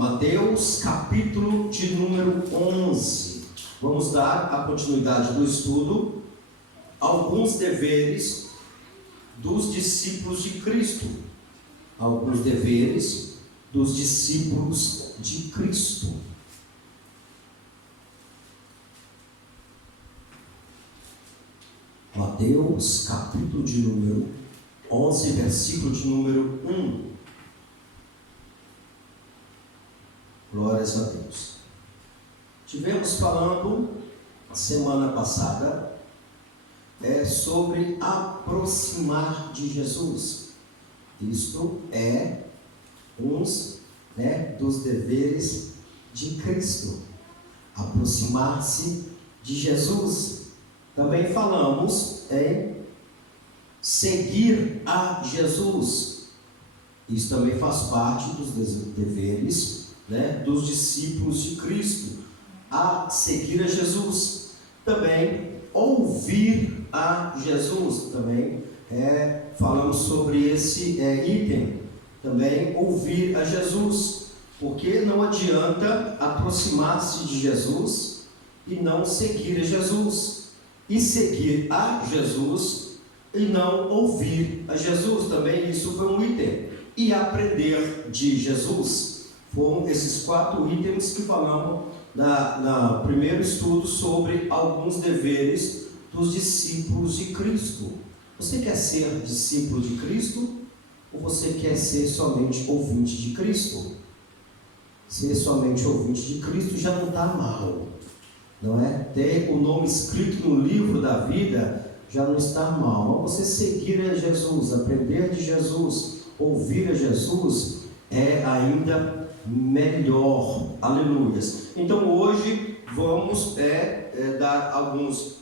Mateus, capítulo de número 11. Vamos dar a continuidade do estudo, alguns deveres dos discípulos de Cristo. Alguns deveres dos discípulos de Cristo. Mateus, capítulo de número 11, versículo de número 1. Glórias a Deus. Tivemos falando a semana passada sobre aproximar de Jesus. Isto é uns dos deveres de Cristo. Aproximar-se de Jesus. Também falamos em seguir a Jesus. Isso também faz parte dos deveres dos discípulos de Cristo, a seguir a Jesus. Também ouvir a Jesus. Também falamos sobre esse item. Também ouvir a Jesus, porque não adianta aproximar-se de Jesus e não seguir a Jesus, e seguir a Jesus e não ouvir a Jesus. Também isso foi um item. E aprender de Jesus. Foram esses 4 itens que falamos no primeiro estudo sobre alguns deveres dos discípulos de Cristo. Você quer ser discípulo de Cristo? Ou você quer ser somente ouvinte de Cristo? Ser somente ouvinte de Cristo já não está mal, não é? Ter o nome escrito no livro da vida já não está mal. Mas você seguir a Jesus, aprender de Jesus, ouvir a Jesus é ainda melhor. Aleluias. Então hoje vamos dar alguns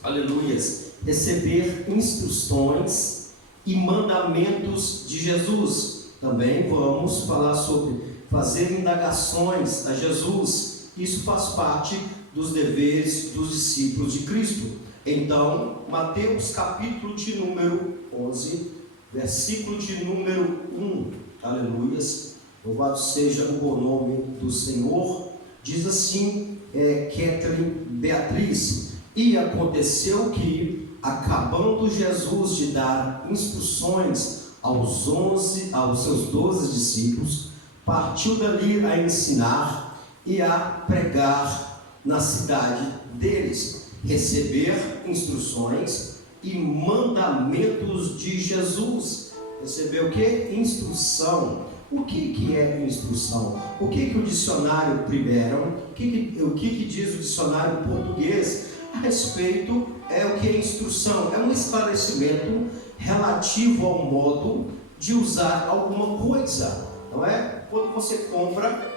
aleluias, receber instruções e mandamentos de Jesus. Também vamos falar sobre fazer indagações a Jesus. Isso faz parte dos deveres dos discípulos de Cristo. Então, Mateus capítulo de número 11, versículo de número 1. Aleluias. Louvado seja o bom nome do Senhor. Diz assim, Catherine Beatriz: e aconteceu que, acabando Jesus de dar instruções aos seus 12 discípulos, partiu dali a ensinar e a pregar na cidade deles. Receber instruções e mandamentos de Jesus. Receber o que? Instrução. O que é instrução? O que o dicionário primeiro, o que diz o dicionário português a respeito o que é instrução? É um esclarecimento relativo ao modo de usar alguma coisa, não é? Quando você compra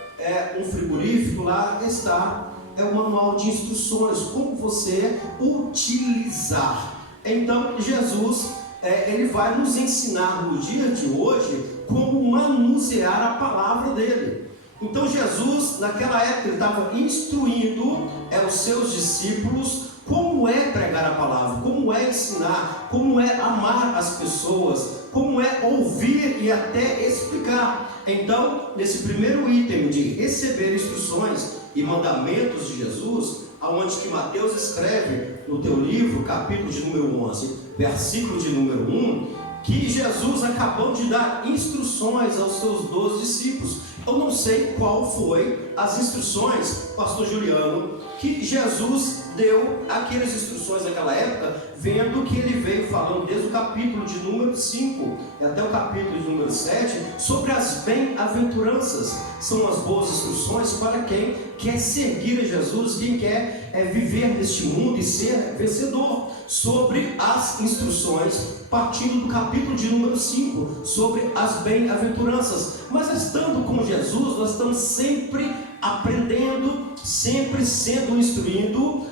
um frigorífico, lá está o manual de instruções, como você utilizar. Então Jesus ele vai nos ensinar no dia de hoje como manusear a palavra dele. Então Jesus, naquela época, ele estava instruindo os seus discípulos como é pregar a palavra, como é ensinar, como é amar as pessoas, como é ouvir e até explicar. Então, nesse primeiro item de receber instruções e mandamentos de Jesus, aonde que Mateus escreve no teu livro, capítulo de número 11, versículo de número 1, que Jesus acabou de dar instruções aos seus 12 discípulos. Eu não sei qual foi as instruções, pastor Juliano, que Jesus deu aquelas instruções naquela época, vendo que ele veio falando desde o capítulo de número 5 e até o capítulo de número 7 sobre as bem-aventuranças. São as boas instruções para quem quer seguir a Jesus, quem quer viver neste mundo e ser vencedor. Sobre as instruções, partindo do capítulo de número 5, sobre as bem-aventuranças. Mas estando com Jesus, nós estamos sempre aprendendo, sempre sendo instruído,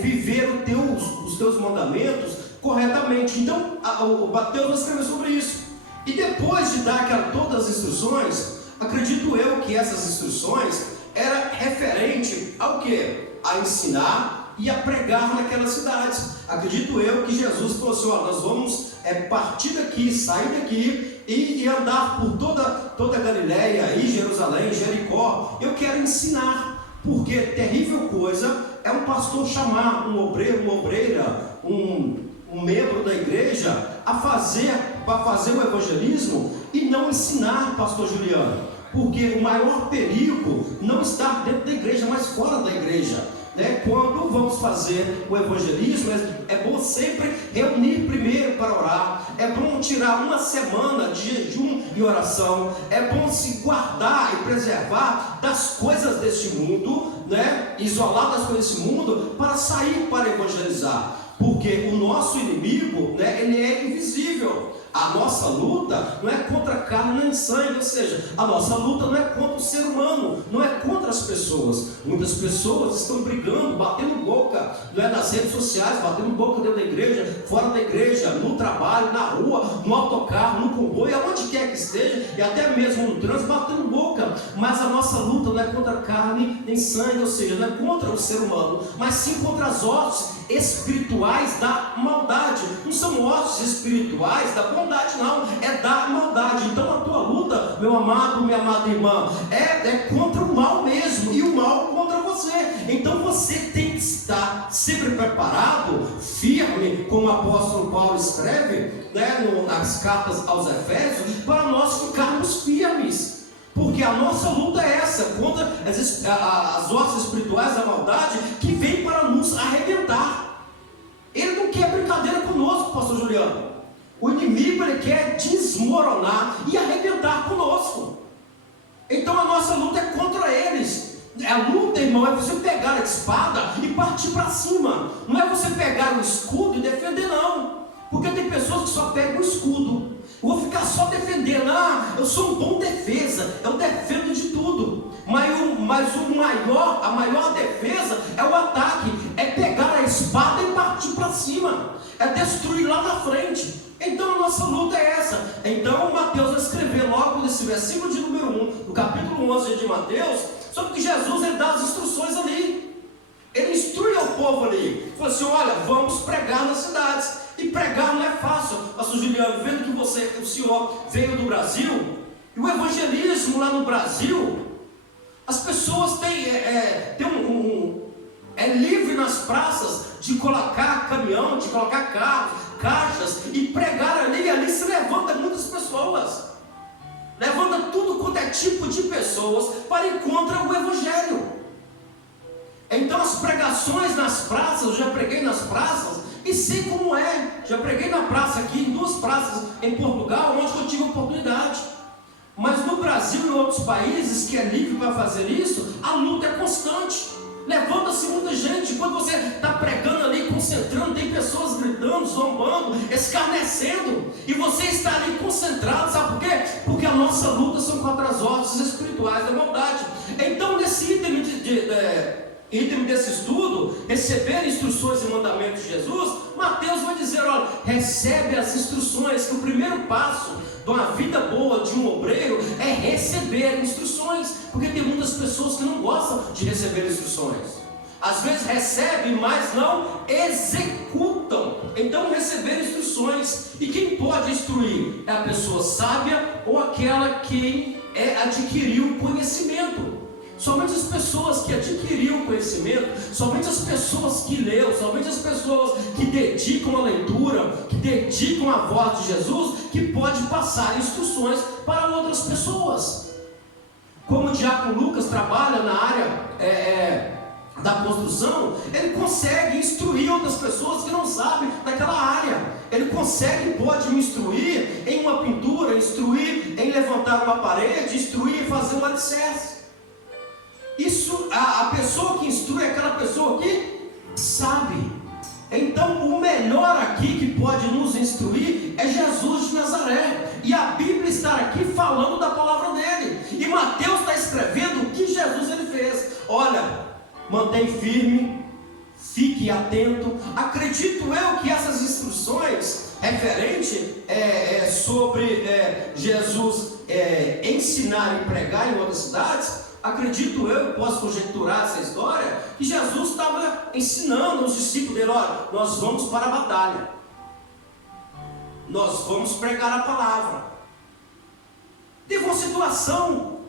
viver os teus mandamentos corretamente. Então, o Mateus vai escrever sobre isso. E depois de dar todas as instruções, acredito eu que essas instruções era referente ao quê? A ensinar e a pregar naquelas cidades. acredito eu que Jesus falou assim: ó, nós vamos partir daqui, sair daqui e andar por toda a Galileia e Jerusalém, Jericó. Eu quero ensinar, porque terrível coisa é um pastor chamar um obreiro, uma obreira, um membro da igreja para fazer o evangelismo e não ensinar, pastor Juliano, porque o maior perigo não está dentro da igreja, mas fora da igreja, né? Quando vamos fazer o evangelismo, é bom sempre reunir primeiro para orar, é bom tirar uma semana de jejum e oração, é bom se guardar e preservar das coisas deste mundo, né? Isolar das coisas desse mundo para sair para evangelizar, porque o nosso inimigo, né, ele é invisível. A nossa luta não é contra carne nem sangue, ou seja, a nossa luta não é contra o ser humano, não é contra as pessoas. Muitas pessoas estão brigando, batendo boca, não é, nas redes sociais, batendo boca dentro da igreja, fora da igreja, no trabalho, na rua, no autocarro, no comboio, aonde quer que esteja, e até mesmo no trânsito, batendo boca. Mas a nossa luta não é contra carne nem sangue, ou seja, não é contra o ser humano, mas sim contra as hostes espirituais da maldade. Não são hostes espirituais da bondade, não, é da maldade. Então a tua luta, meu amado, minha amada irmã, é contra o mal mesmo, e o mal contra você. Então você tem que estar sempre preparado, firme, como o apóstolo Paulo escreve, né, nas cartas aos Efésios, para nós ficarmos firmes. Porque a nossa luta é essa, contra as hostes espirituais da maldade, que vem para nos arrebentar. Ele não quer brincadeira conosco, pastor Juliano. O inimigo, ele quer desmoronar e arrebentar conosco. Então a nossa luta é contra eles. A luta, irmão, é você pegar a espada e partir para cima. Não é você pegar o escudo e defender, não. Porque tem pessoas que só pegam o escudo. Eu vou ficar só defendendo. Eu sou um bom defesa, eu defendo de tudo. Mas a maior defesa é o ataque, é pegar a espada e partir para cima, é destruir lá na frente. Então a nossa luta é essa. Então Mateus vai escrever logo nesse versículo de número 1, no capítulo 11 de Mateus, sobre que Jesus, ele dá as instruções ali. Ele instrui ao povo ali. Ele falou assim: olha, vamos pregar nas cidades. E pregar não é fácil. Pastor Juliano, vendo que o senhor veio do Brasil, e o evangelismo lá no Brasil, as pessoas é livre nas praças de colocar caminhão, de colocar carros, caixas e pregar ali. E ali se levanta muitas pessoas, levanta tudo quanto é tipo de pessoas para encontrar o evangelho. Então as pregações nas praças, eu já preguei nas praças e sei como é. Já preguei na praça aqui, em 2 praças em Portugal, onde eu tive oportunidade. Mas no Brasil e em outros países que é livre para fazer isso, a luta é constante. Levanta-se muita gente. Quando você está pregando ali, concentrando, tem pessoas gritando, zombando, escarnecendo, e você está ali concentrado. Sabe por quê? Porque a nossa luta são contra as hostes espirituais da maldade. Então, nesse item desse estudo, receber instruções e mandamentos de Jesus, Mateus vai dizer: olha, recebe as instruções. Que o primeiro passo de uma vida boa de um obreiro é receber instruções, porque tem muitas pessoas que não gostam de receber instruções. Às vezes recebem, mas não executam. Então, receber instruções. E quem pode instruir? É a pessoa sábia ou aquela que adquiriu conhecimento. Somente as pessoas que adquiriram conhecimento, somente as pessoas que leram, somente as pessoas que dedicam a leitura, que dedicam a voz de Jesus, que pode passar instruções para outras pessoas. Como o diácono Lucas trabalha na área da construção, ele consegue instruir outras pessoas que não sabem daquela área. Ele consegue e pode me instruir em uma pintura, instruir em levantar uma parede, instruir em fazer um alicerce. Isso, a pessoa que instrui é aquela pessoa que sabe. Então o melhor aqui que pode nos instruir é Jesus de Nazaré. E a Bíblia está aqui falando da palavra dele. E Mateus está escrevendo o que Jesus ele fez. Olha, mantém firme, fique atento. Acredito eu que essas instruções referente sobre Jesus ensinar e pregar em outras cidades, Acredito eu, posso conjecturar essa história, que Jesus estava ensinando aos discípulos dele: olha, nós vamos para a batalha, nós vamos pregar a palavra. Teve uma situação,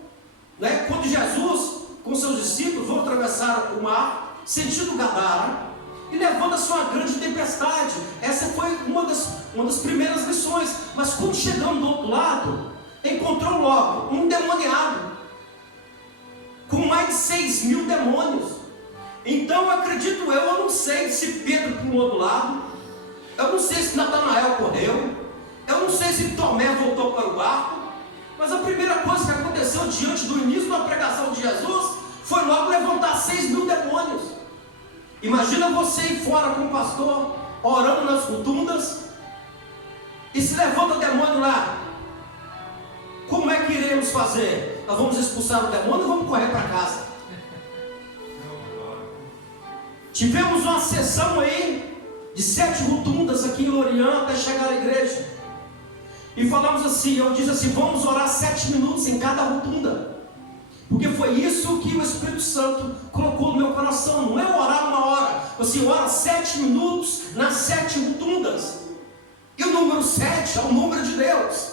né, quando Jesus com seus discípulos vão atravessar o mar, sentido Gadara, e levanta-se uma grande tempestade. Essa foi uma das primeiras lições. Mas quando chegamos do outro lado, encontrou logo um endemoniado, com mais de 6.000 demônios. Então acredito eu não sei se Pedro para o outro lado, eu não sei se Natanael correu, eu não sei se Tomé voltou para o barco, mas a primeira coisa que aconteceu diante do início da pregação de Jesus foi logo levantar 6.000 demônios. Imagina você ir fora com o pastor, orando nas rotundas, e se levanta o demônio lá. Como é que iremos fazer? Nós vamos expulsar o demônio ou vamos correr para casa? Tivemos uma sessão aí de 7 rotundas aqui em Lorian até chegar à igreja. E falamos assim, eu disse assim: vamos orar 7 minutos em cada rotunda. Porque foi isso que o Espírito Santo colocou no meu coração. Não é orar 1 hora, você ora 7 minutos nas 7 rotundas. E o número 7 é o número de Deus.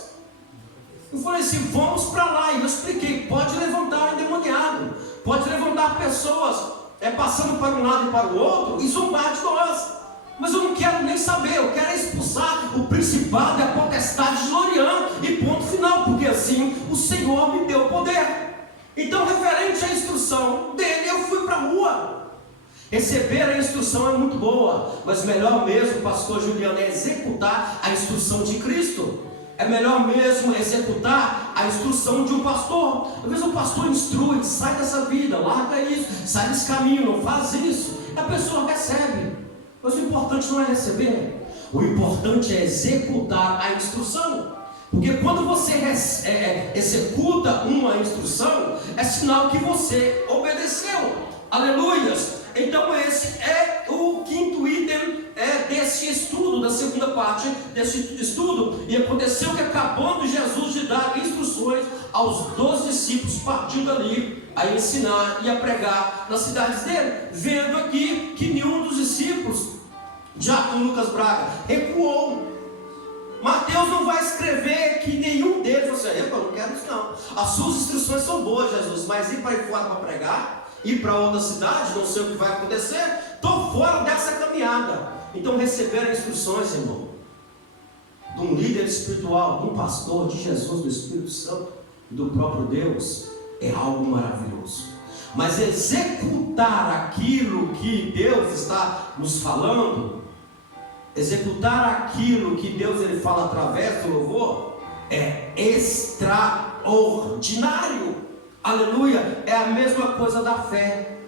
Eu falei assim: vamos para lá. E eu expliquei: pode levantar endemoniado, pode levantar pessoas passando para um lado e para o outro e zombar de nós. Mas eu não quero nem saber, eu quero expulsar o principado e a potestade de Lorian, e ponto final, porque assim o Senhor me deu poder. Então, referente à instrução dele, eu fui para a rua. Receber a instrução é muito boa, mas melhor mesmo, pastor Juliano, é executar a instrução de Cristo. É melhor mesmo executar a instrução de um pastor. Às vezes o pastor instrui: sai dessa vida, larga isso, sai desse caminho, não faz isso. A pessoa recebe, mas o importante não é receber, o importante é executar a instrução. Porque quando você executa uma instrução, é sinal que você obedeceu. Aleluias! Então esse é o quinto item desse estudo, da segunda parte desse estudo. E aconteceu que, acabando Jesus de dar instruções aos 12 discípulos, partiu dali a ensinar e a pregar nas cidades dele, vendo aqui que nenhum dos discípulos, já com Lucas Braga, recuou. Mateus não vai escrever que nenhum deles falou assim: eu não quero isso não, as suas instruções são boas, Jesus, mas ir para aí fora para pregar, ir para outra cidade, não sei o que vai acontecer, estou fora dessa caminhada. Então, receber instruções, irmão, de um líder espiritual, de um pastor, de Jesus, do Espírito Santo e do próprio Deus, é algo maravilhoso. Mas executar aquilo que Deus está nos falando, executar aquilo que Deus ele fala através do louvor, é extraordinário. Aleluia! É a mesma coisa da fé.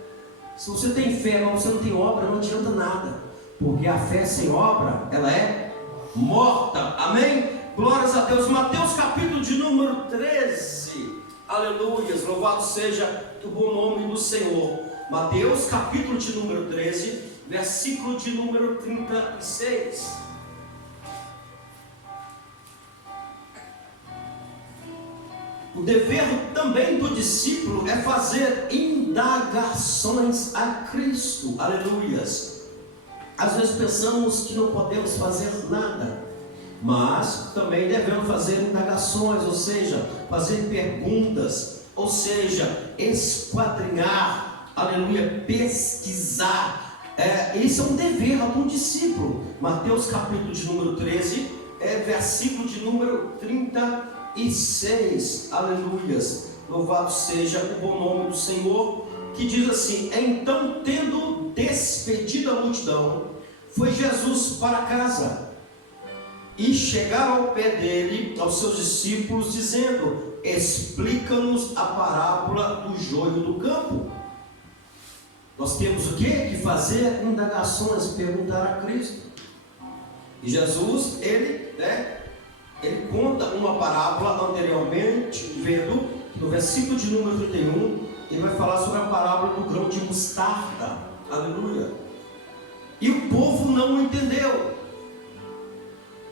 Se você tem fé, mas você não tem obra, não adianta nada, porque a fé sem obra, ela é morta. Amém? Glórias a Deus. Mateus capítulo de número 13. Aleluias, louvado seja o bom nome do Senhor. Mateus capítulo de número 13, versículo de número 36. O dever também do discípulo é fazer indagações a Cristo. Aleluias. Às vezes pensamos que não podemos fazer nada, mas também devemos fazer indagações, ou seja, fazer perguntas, ou seja, esquadrinhar, aleluia, pesquisar. Isso é um dever de um discípulo. Mateus capítulo de número 13, versículo de número 36, aleluias, louvado seja o bom nome do Senhor, que diz assim: então, tendo despedido a multidão, foi Jesus para casa, e chegaram ao pé dele, aos seus discípulos, dizendo: explica-nos a parábola do joio do campo. Nós temos o quê? Que fazer indagações, perguntar a Cristo. E Jesus, ele conta uma parábola anteriormente, vendo no versículo de número 31, ele vai falar sobre a parábola do grão de mostarda. Aleluia. E o povo não entendeu,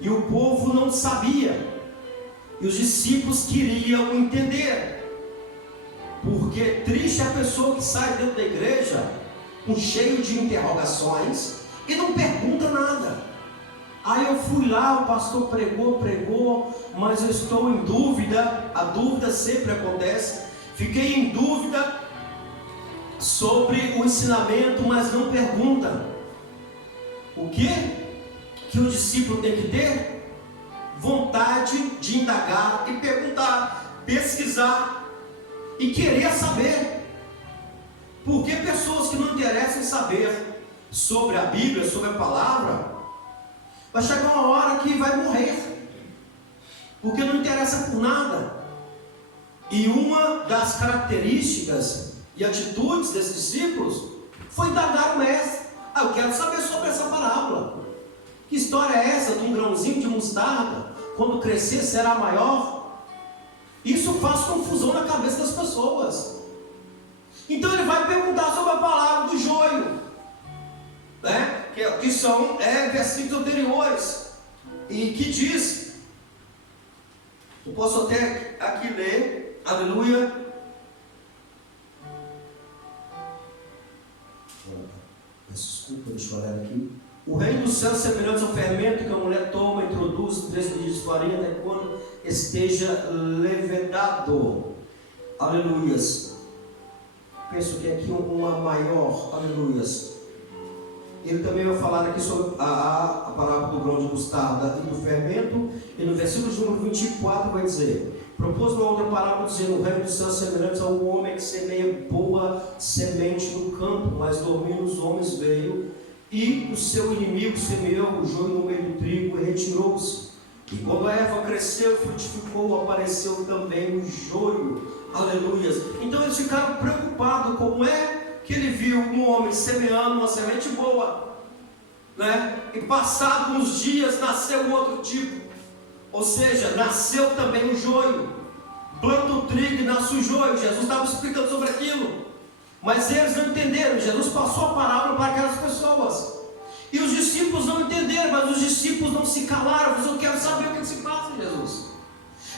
e o povo não sabia, e os discípulos queriam entender. Porque triste é a pessoa que sai dentro da igreja cheio de interrogações e não pergunta nada. Aí eu fui lá, o pastor pregou, mas eu estou em dúvida. A dúvida sempre acontece. Fiquei em dúvida sobre o ensinamento, mas não pergunta. O que o discípulo tem que ter? Vontade de indagar e perguntar, pesquisar e querer saber. Porque pessoas que não interessam em saber sobre a Bíblia, sobre a palavra, vai chegar uma hora que vai morrer, porque não interessa por nada. E uma das características e atitudes desses discípulos foi indagar o mestre. Eu quero saber sobre essa parábola. Que história é essa de um grãozinho de mostarda? Quando crescer será maior? Isso faz confusão na cabeça das pessoas. Então ele vai perguntar sobre a palavra do joio, né? que são versículos anteriores, e que diz, eu posso até aqui ler, aleluia. Desculpa, deixa eu olhar aqui. O reino do céu é semelhante ao fermento que a mulher toma, introduz 3 medidas de farinha até quando esteja levedado. Aleluias. Penso que aqui uma maior, aleluias. Ele também vai falar aqui sobre a parábola do grão de mostarda e do fermento. E no versículo de número 24 vai dizer: propôs uma outra parábola dizendo: o reino dos céus é semelhante ao homem que semeia boa semente no campo, mas dormindo os homens veio, e o seu inimigo semeou o joio no meio do trigo e retirou-se. E quando a erva cresceu, frutificou, apareceu também o joio. Aleluias. Então eles ficaram preocupados. Como é que ele viu um homem semeando uma semente boa, né? E passados uns dias nasceu um outro tipo, ou seja, nasceu também o joio. Planta o trigo e nasce o joio. Jesus estava explicando sobre aquilo, mas eles não entenderam. Jesus passou a parábola para aquelas pessoas, e os discípulos não entenderam. Mas os discípulos não se calaram. Eu quero saber o que se passa, Jesus.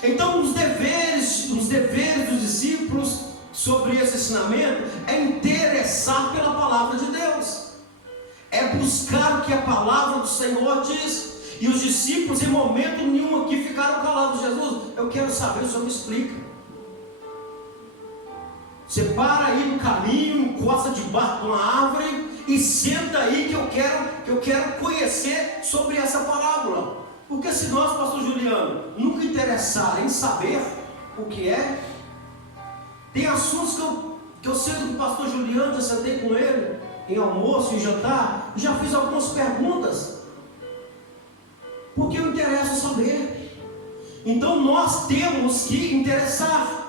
Então os deveres dos discípulos sobre esse ensinamento é interessar pela palavra de Deus, é buscar o que a palavra do Senhor diz. E os discípulos em momento nenhum aqui ficaram calados. Jesus, eu quero saber, o Senhor me explica. Você para aí no caminho, encosta debaixo de uma árvore e senta aí que eu quero conhecer sobre essa parábola. Porque se nós, pastor Juliano, nunca interessar em saber o que é, tem assuntos que eu sento com o pastor Juliano, já sentei com ele em almoço, em jantar, já fiz algumas perguntas, porque eu interesso saber. Então nós temos que interessar.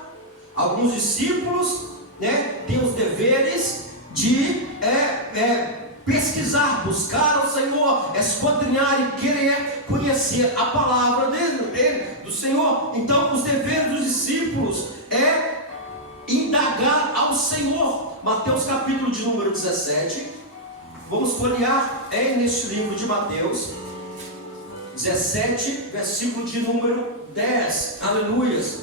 Alguns discípulos, né, têm os deveres de pesquisar, buscar ao Senhor, esquadrinhar e querer conhecer a palavra do Senhor. Então os deveres dos discípulos é indagar ao Senhor. Mateus capítulo de número 17, vamos folhear neste livro de Mateus 17, versículo de número 10, aleluias,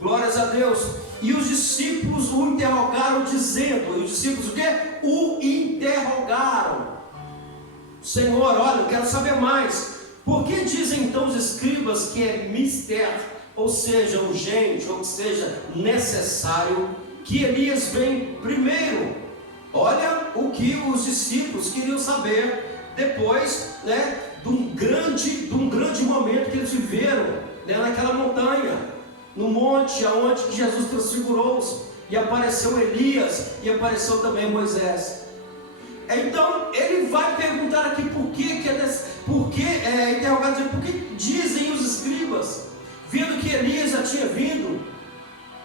glórias a Deus. E os discípulos o interrogaram dizendo, e os discípulos o quê? O interrogaram: Senhor, olha, eu quero saber mais. Por que dizem então os escribas que é mister, ou seja, urgente, ou que seja necessário, que Elias vem primeiro? Olha o que os discípulos queriam saber depois, né, de um grande momento que eles viveram, né, naquela montanha, no monte aonde Jesus transfigurou-se, e apareceu Elias, e apareceu também Moisés. Então ele vai perguntar aqui por que dizem os escribas, vendo que Elias já tinha vindo,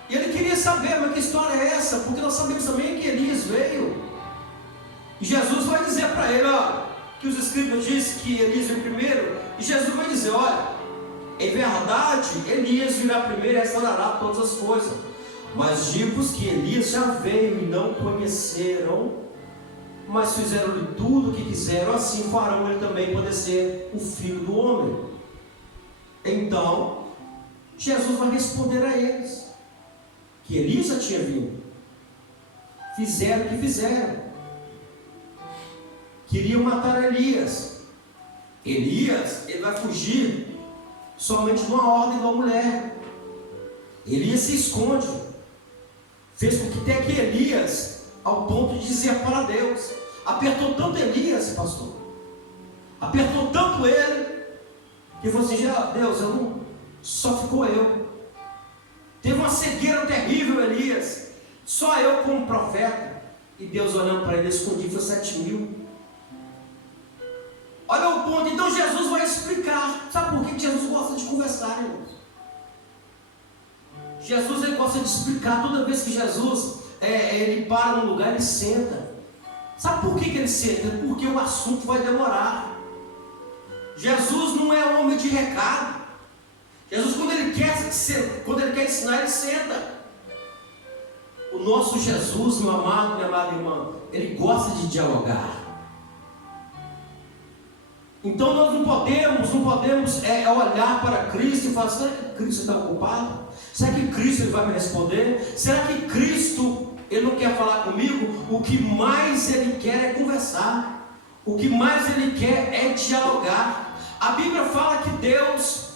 e ele queria saber, mas que história é essa? Porque nós sabemos também que Elias veio, e Jesus vai dizer para ele, ó, que os escribas dizem que Elias veio primeiro, e Jesus vai dizer, olha, em verdade, Elias virá primeiro e restaurará todas as coisas, mas digo-vos que Elias já veio e não conheceram, mas fizeram-lhe tudo o que quiseram, assim farão ele também padecer o Filho do Homem. Então Jesus vai responder a eles que Elias já tinha vindo. Fizeram o que fizeram. Queriam matar Elias. Elias, ele vai fugir somente de uma ordem de uma mulher. Elias se esconde. Fez com que até que Elias, ao ponto de dizer para Deus, apertou tanto Elias, pastor, apertou tanto ele, que falou assim: Deus, eu não, só ficou eu. Teve uma cegueira terrível, Elias, só eu como profeta. E Deus olhando para ele, escondido, foi 7.000. Olha o ponto. Então Jesus vai explicar. Sabe por que Jesus gosta de conversar, irmãos? Jesus, ele gosta de explicar. Toda vez que Jesus ele para num lugar, ele senta. Sabe por que ele senta? Porque o assunto vai demorar. Jesus não é homem de recado. Jesus, quando ele quer ensinar, ele senta. O nosso Jesus, meu amado, minha amada irmã, ele gosta de dialogar. Então nós não podemos olhar para Cristo e falar: será que Cristo está ocupado? Será que Cristo ele vai me responder? Será que Cristo ele não quer falar comigo? O que mais ele quer é conversar. O que mais ele quer é dialogar. A Bíblia fala que Deus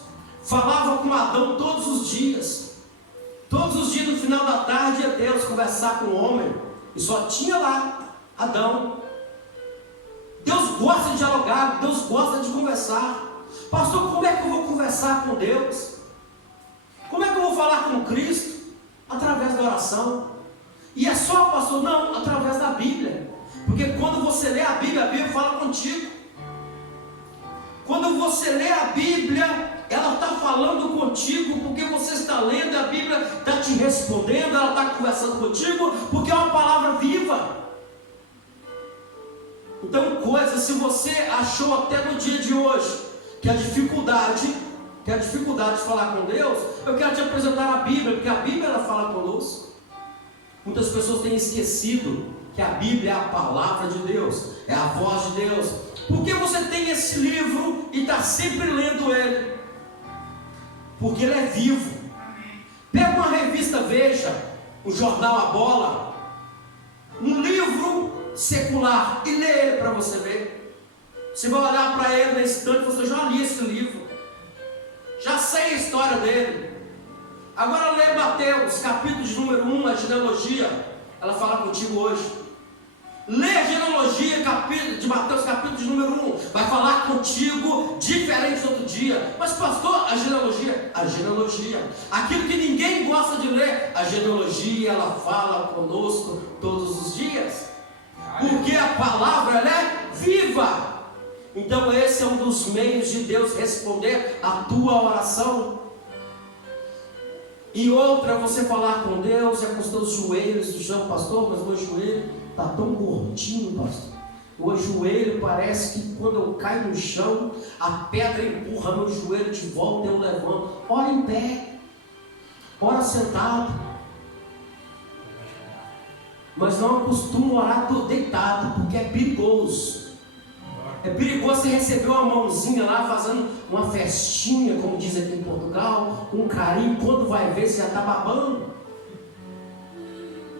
falava com Adão todos os dias. Todos os dias no final da tarde ia Deus conversar com o homem. E só tinha lá Adão. Deus gosta de dialogar, Deus gosta de conversar. Pastor, como é que eu vou conversar com Deus? Como é que eu vou falar com Cristo? Através da oração. E é só, pastor? Não, através da Bíblia. Porque quando você lê a Bíblia fala contigo. Quando você lê a Bíblia, ela está falando contigo, porque você está lendo, a Bíblia está te respondendo, ela está conversando contigo, porque é uma palavra viva. Então, se você achou até no dia de hoje que a dificuldade de falar com Deus, eu quero te apresentar a Bíblia, porque a Bíblia ela fala conosco. Muitas pessoas têm esquecido que a Bíblia é a palavra de Deus, é a voz de Deus. Por que você tem esse livro e está sempre lendo ele? Porque ele é vivo. Pega uma revista Veja, o jornal A Bola, um livro secular e lê ele para você ver. Você vai olhar para ele na estante e você: já li esse livro, já sei a história dele. Agora lê Mateus, capítulo de número 1, a genealogia, ela fala contigo hoje. Lê a genealogia de Mateus, capítulo de número 1, vai falar contigo diferente do outro dia. Mas pastor, a genealogia, aquilo que ninguém gosta de ler, a genealogia, ela fala conosco todos os dias. Porque a palavra ela é viva. Então esse é um dos meios de Deus responder a tua oração. E outra é você falar com Deus, é com os teus joelhos do chão. Pastor, mas meu joelho está tão gordinho, pastor. O joelho parece que quando eu caio no chão, a pedra empurra meu joelho de volta e eu levanto. Ora em pé, ora sentado. Mas não acostumo orar deitado, porque é perigoso. É perigoso você receber uma mãozinha lá fazendo uma festinha, como diz aqui em Portugal, um carinho, quando vai ver você já está babando.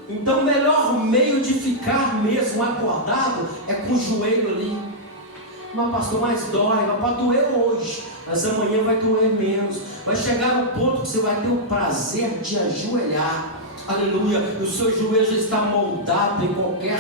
Então o melhor meio de ficar mesmo acordado é com o joelho ali. Mas pastor, mais dói, vai doer hoje, mas amanhã vai doer menos. Vai chegar no ponto que você vai ter o prazer de ajoelhar. Aleluia, o seu joelho já está moldado em qualquer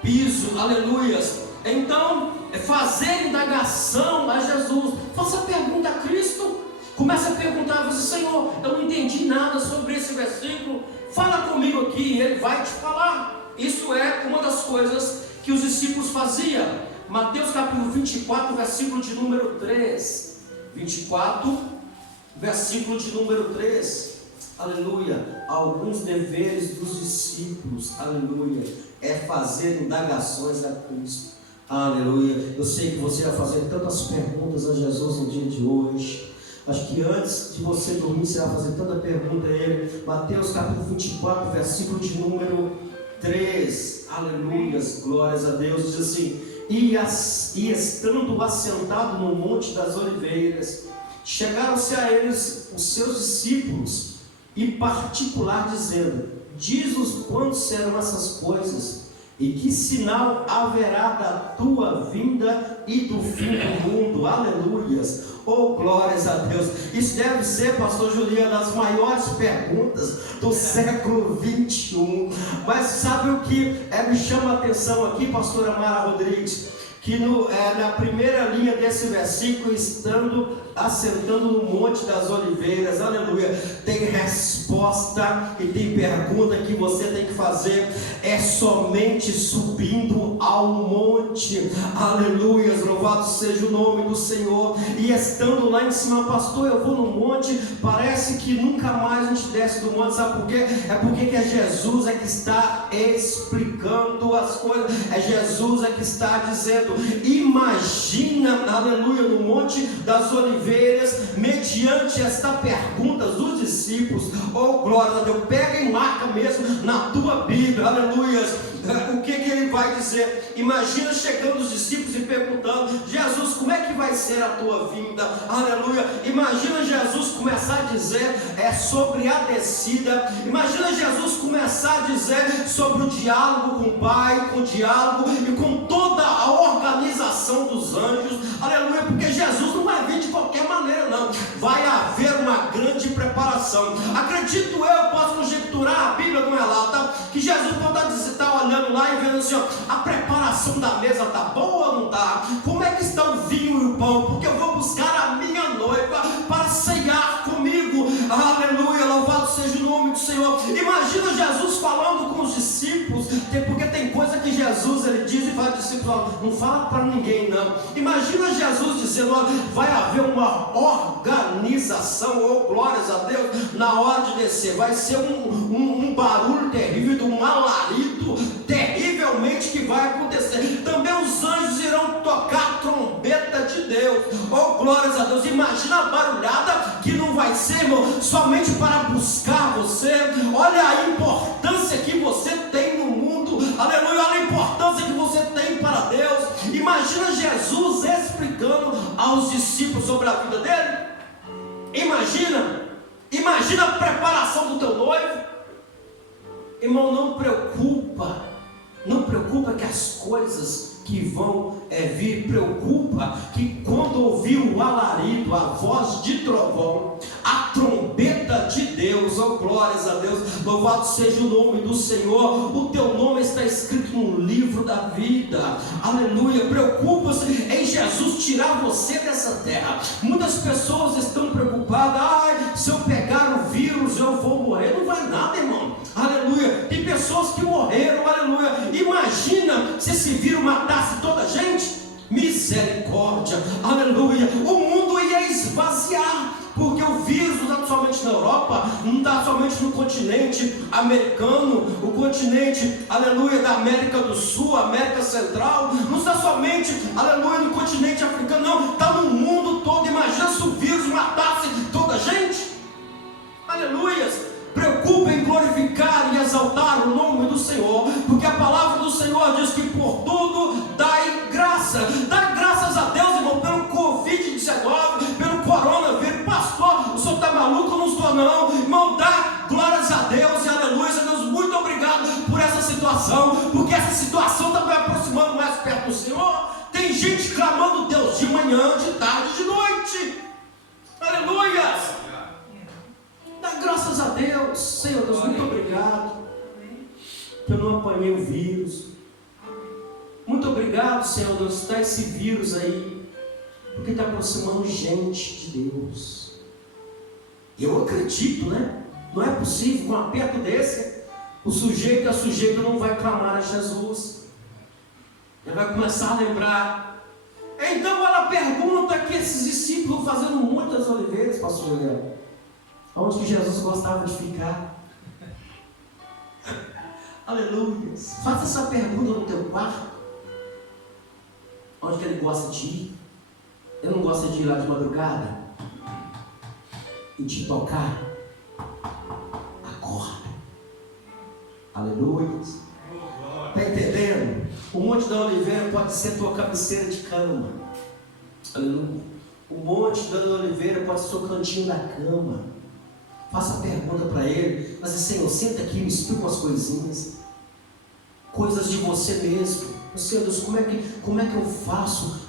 piso. Aleluias. Então, fazer indagação a Jesus. Faça pergunta a Cristo. Comece a perguntar a você: Senhor, eu não entendi nada sobre esse versículo, fala comigo aqui, e Ele vai te falar. Isso é uma das coisas que os discípulos faziam. Mateus capítulo 24, versículo de número 3. 24, versículo de número 3. Aleluia. Alguns deveres dos discípulos, aleluia, é fazer indagações a Cristo. Aleluia. Eu sei que você vai fazer tantas perguntas a Jesus no dia de hoje. Acho que antes de você dormir, você vai fazer tanta pergunta a Ele. Mateus capítulo 24, versículo de número 3. Aleluia, glórias a Deus. Diz assim: e estando assentado no Monte das Oliveiras, chegaram-se a eles os seus discípulos, e particular, dizendo: diz-nos quando serão essas coisas, e que sinal haverá da tua vinda e do fim do mundo. Aleluias, oh glórias a Deus. Isso deve ser, pastor Juliano, das maiores perguntas do século 21. Mas sabe o que me chama a atenção aqui, pastora Mara Rodrigues? Que na primeira linha desse versículo, assentando no Monte das Oliveiras, aleluia, tem resposta e tem pergunta que você tem que fazer. É somente subindo ao monte, aleluia, louvado seja o nome do Senhor. E estando lá em cima, pastor, eu vou no monte, parece que nunca mais a gente desce do monte. Sabe por quê? É porque que é Jesus que está explicando as coisas, é Jesus que está dizendo. Imagina, aleluia, no Monte das Oliveiras, mediante esta pergunta dos discípulos, oh glória a Deus, pega e marca mesmo na tua Bíblia, aleluia, o que ele vai dizer? Imagina chegando os discípulos e perguntando: Jesus, como é que vai ser a tua vinda? Aleluia. Imagina Jesus começar a dizer sobre a descida. Imagina Jesus começar a dizer sobre o diálogo com o Pai, com o diálogo e com toda a organização dos anjos. Aleluia, porque Jesus não vai vir de qualquer maneira, não. Vai haver uma grande preparação. Acredito eu, posso conjecturar, a Bíblia não relata, que Jesus pode estar olhando lá e vendo assim, ó, a preparação da mesa está boa ou não está? Como é que está o vinho e o pão? Porque eu vou buscar a minha noiva para ceiar comigo. Aleluia, louvado seja o nome do Senhor. Imagina Jesus falando com os discípulos, porque tem coisa que Jesus ele diz e vai aos discípulos: não fala para ninguém não. Imagina Jesus dizendo: olha, vai haver uma organização, oh glórias a Deus, na hora de descer. Vai ser um barulho terrível, um alarido terrivelmente que vai acontecer. Também os anjos irão tocar a trombeta de Deus, oh glórias a Deus. Imagina a barulhada que não vai ser, irmão, somente para buscar você. Olha a importância que você tem no mundo, aleluia, olha a importância que você tem para Deus. Imagina Jesus explicando aos discípulos sobre a vida dele. Imagina a preparação do teu noivo. Irmão, não preocupa que as coisas que vão vir, preocupa que quando ouvir o alarido, a voz de trovão, a trombeta de Deus, oh glórias a Deus, louvado seja o nome do Senhor, o teu nome está escrito no livro da vida, aleluia. Preocupa-se em Jesus tirar você dessa terra. Muitas pessoas estão preocupadas: ai, se eu pegar o vírus eu vou morrer. Não vai nada, irmão, aleluia. Tem pessoas que morreram, aleluia. Imagina se esse vírus matasse toda a gente, misericórdia, aleluia. O mundo ia esvaziar, porque o vírus não está somente na Europa, não está somente no continente americano, o continente, aleluia, da América do Sul, América Central, não está somente, aleluia, no continente africano, não, está no mundo todo. Imagina se o vírus matasse toda a gente, aleluia. Preocupa em glorificar e exaltar o nome do Senhor, porque a palavra do Senhor diz que por tudo dai graça. Dai graças a Deus, irmão, pelo Covid-19, pelo coronavírus. Pastor, o senhor está maluco? Eu não estou não, irmão. Dá glórias a Deus e aleluia, Deus, muito obrigado por essa situação, porque essa situação está me aproximando mais perto do Senhor. Tem gente clamando Deus de manhã, de tarde, de noite, aleluia. Dá graças a Deus. Senhor Deus, muito obrigado que eu não apanhei o vírus. Muito obrigado, Senhor Deus, está esse vírus aí, porque está aproximando gente de Deus. Eu acredito, né? Não é possível, com um aperto desse, o sujeito e a sujeita não vai clamar a Jesus. Ele vai começar a lembrar. Então ela pergunta que esses discípulos fazendo muitas oliveiras, pastor Juliano, onde que Jesus gostava de ficar? Aleluia. Faça essa pergunta no teu quarto. Onde que ele gosta de ir? Ele não gosta de ir lá de madrugada e te tocar? Acorda. Aleluia. Está entendendo? O Monte da Oliveira pode ser tua cabeceira de cama. Aleluia. O Monte da Oliveira pode ser o cantinho da cama. Faça pergunta para Ele. Mas Senhor, senta aqui e me explica umas coisinhas. Coisas de você mesmo. Senhor Deus, como é que eu faço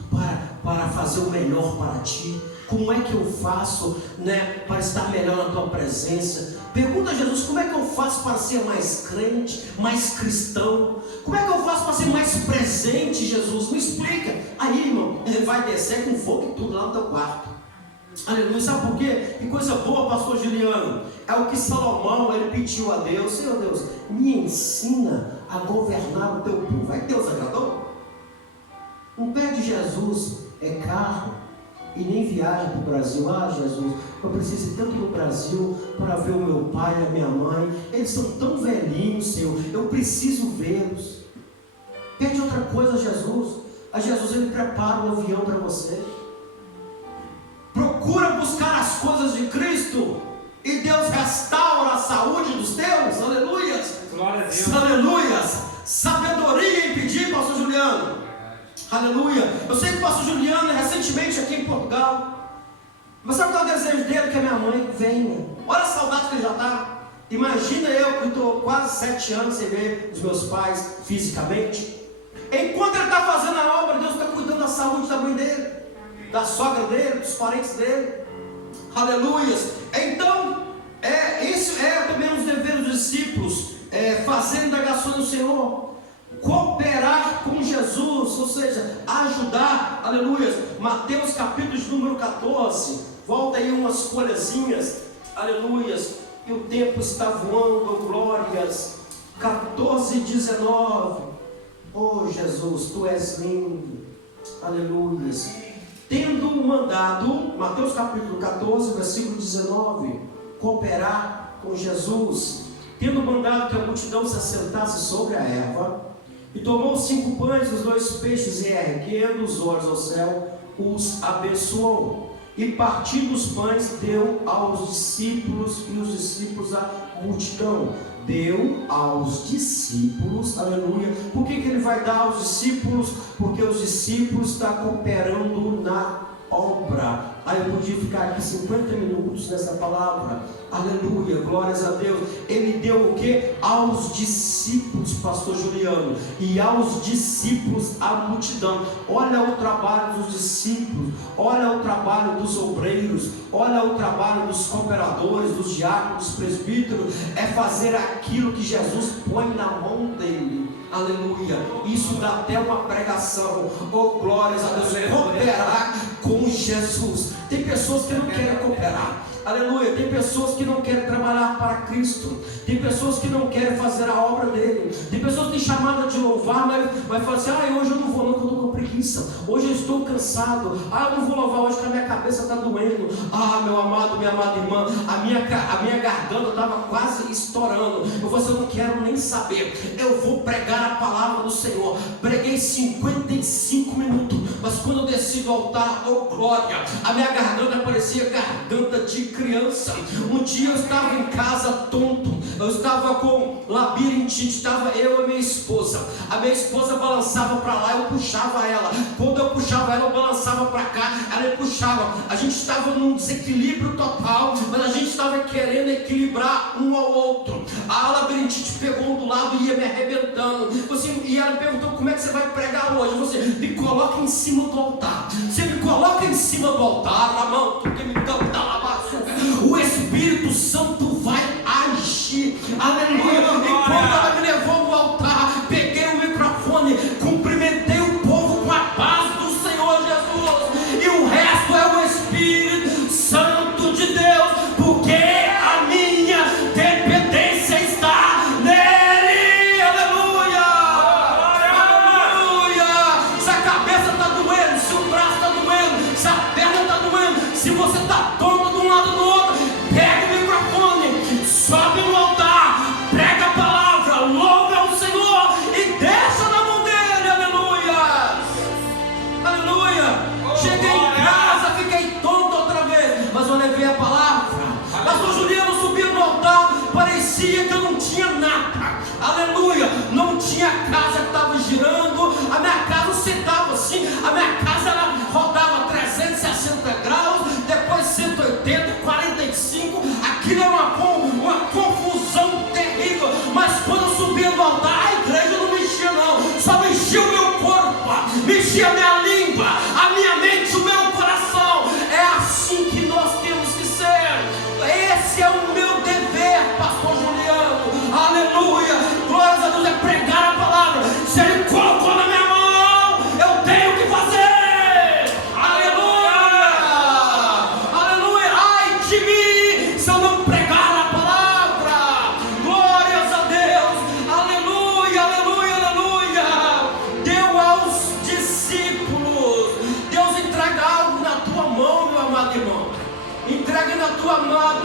para fazer o melhor para Ti? Como é que eu faço, para estar melhor na Tua presença? Pergunta a Jesus, como é que eu faço para ser mais crente, mais cristão? Como é que eu faço para ser mais presente, Jesus? Me explica. Aí, irmão, Ele vai descer com fogo e tudo lá no teu quarto. Aleluia. Sabe por quê? Que coisa boa, pastor Juliano. É o que Salomão, ele pediu a Deus. Senhor Deus, me ensina a governar o teu povo. Vai que Deus agradou? Não pede Jesus, é carro, e nem viagem para o Brasil. Ah, Jesus, eu preciso ir tanto no Brasil para ver o meu pai e a minha mãe. Eles são tão velhinhos, Senhor, eu preciso vê-los. Pede outra coisa a Jesus. A Jesus, ele prepara um avião para você. Procura buscar as coisas de Cristo, e Deus restaura a saúde dos teus. Aleluias. Glória a Deus. Aleluias. Sabedoria em pedir, pastor Juliano. Aleluia. Eu sei que o pastor Juliano é recentemente aqui em Portugal. Mas sabe qual é o desejo dele? Que a minha mãe venha. Olha a saudade que ele já está. Imagina eu que estou quase 7 anos sem ver os meus pais fisicamente. Enquanto ele está fazendo a obra, Deus está cuidando da saúde da mãe dele, da sogra dele, dos parentes dele. Aleluias. Então, isso é também um dos deveres dos discípulos, fazer indagações do Senhor, cooperar com Jesus, ou seja, ajudar. Aleluias. Mateus capítulo de número 14, volta aí umas folhazinhas. Aleluias. E o tempo está voando, glórias. 14, 19. Oh Jesus, Tu és lindo. Aleluias. Tendo mandado, Mateus capítulo 14, versículo 19, cooperar com Jesus, tendo mandado que a multidão se assentasse sobre a erva, e tomou 5 pães e os 2 peixes, e erguendo os olhos ao céu, os abençoou, e partindo os pães, deu aos discípulos, e os discípulos à multidão. Deu aos discípulos, aleluia. Por que Ele vai dar aos discípulos? Porque os discípulos estão cooperando na obra. Aí eu podia ficar aqui 50 minutos nessa palavra. Aleluia, glórias a Deus. Ele deu o que? Aos discípulos, pastor Juliano, e aos discípulos a multidão. Olha o trabalho dos discípulos, olha o trabalho dos obreiros, olha o trabalho dos cooperadores, dos diáconos, dos presbíteros. É fazer aquilo que Jesus põe na mão dele. Aleluia. Isso dá até uma pregação. Oh, glórias a Deus. Cooperar com Jesus. Tem pessoas que não querem cooperar. Aleluia. Tem pessoas que não querem trabalhar para Cristo. Tem pessoas que não querem fazer a obra dele. Tem pessoas que têm chamada de louvar, mas falam assim: hoje eu não vou, não, porque eu estou com preguiça. Hoje eu estou cansado. Eu não vou louvar hoje porque a minha cabeça está doendo. Meu amado, minha amada irmã, a minha garganta estava quase estourando. Eu falei assim: eu não quero nem saber. Eu vou pregar a palavra do Senhor. Preguei 55 minutos, mas quando eu desci do altar, oh glória, a minha garganta parecia garganta de criança. Um dia eu estava em casa tonto, eu estava com labirintite, estava eu e minha esposa. A minha esposa balançava para lá, eu puxava ela. Quando eu puxava ela, eu balançava para cá, ela puxava. A gente estava num desequilíbrio total, mas a gente estava querendo equilibrar um ao outro. A labirintite pegou um do lado e ia me arrebentando. E ela perguntou: como é que você vai pregar hoje? Você me coloca em cima do altar. Você me coloca em cima do altar, na mão, porque me canta lá. O Espírito Santo vai agir. Aleluia. E quando ela me levou no altar, peguei o microfone, cumprimentei o povo com a paz do Senhor Jesus. E o resto é o Espírito Santo de Deus, porque a minha dependência está nele. Aleluia. Aleluia. Se a cabeça está doendo, se o braço está doendo, se a perna está doendo, se você está tonto de um lado do outro, pega o microfone, sobe no altar, prega a precisava encher o meu corpo, encher a minha língua, a minha mente, o meu coração. É assim que nós temos que ser. Esse é o meu dever, pastor Juliano. Aleluia, glórias a Deus, é pregar a palavra. Se Ele colocou na minha mão, eu tenho que fazer. Aleluia, aleluia. Ai de mim se eu não pregar a palavra. Glórias a Deus, aleluia, aleluia, aleluia. Deu aos discípulos, Deus entrega algo na tua mão, meu amado irmão. Entrega na tua mão,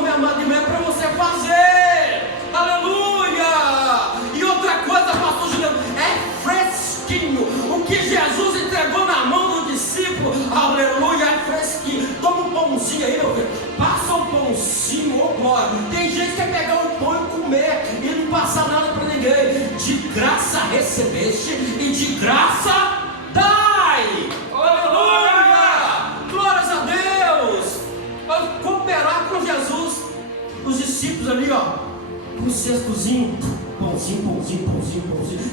minha amada irmã, para você fazer. Aleluia. E outra coisa, pastor Juliano, é fresquinho. O que Jesus entregou na mão do discípulo, aleluia, é fresquinho. Toma um pãozinho aí, meu filho. Passa um pãozinho, ô glória. Tem gente que quer pegar o pão e comer e não passar nada para ninguém. De graça recebeste e de graça dai. Aleluia. Glórias a Deus. Cooperar com Jesus. Os discípulos ali, ó, com o cestozinho, pãozinho.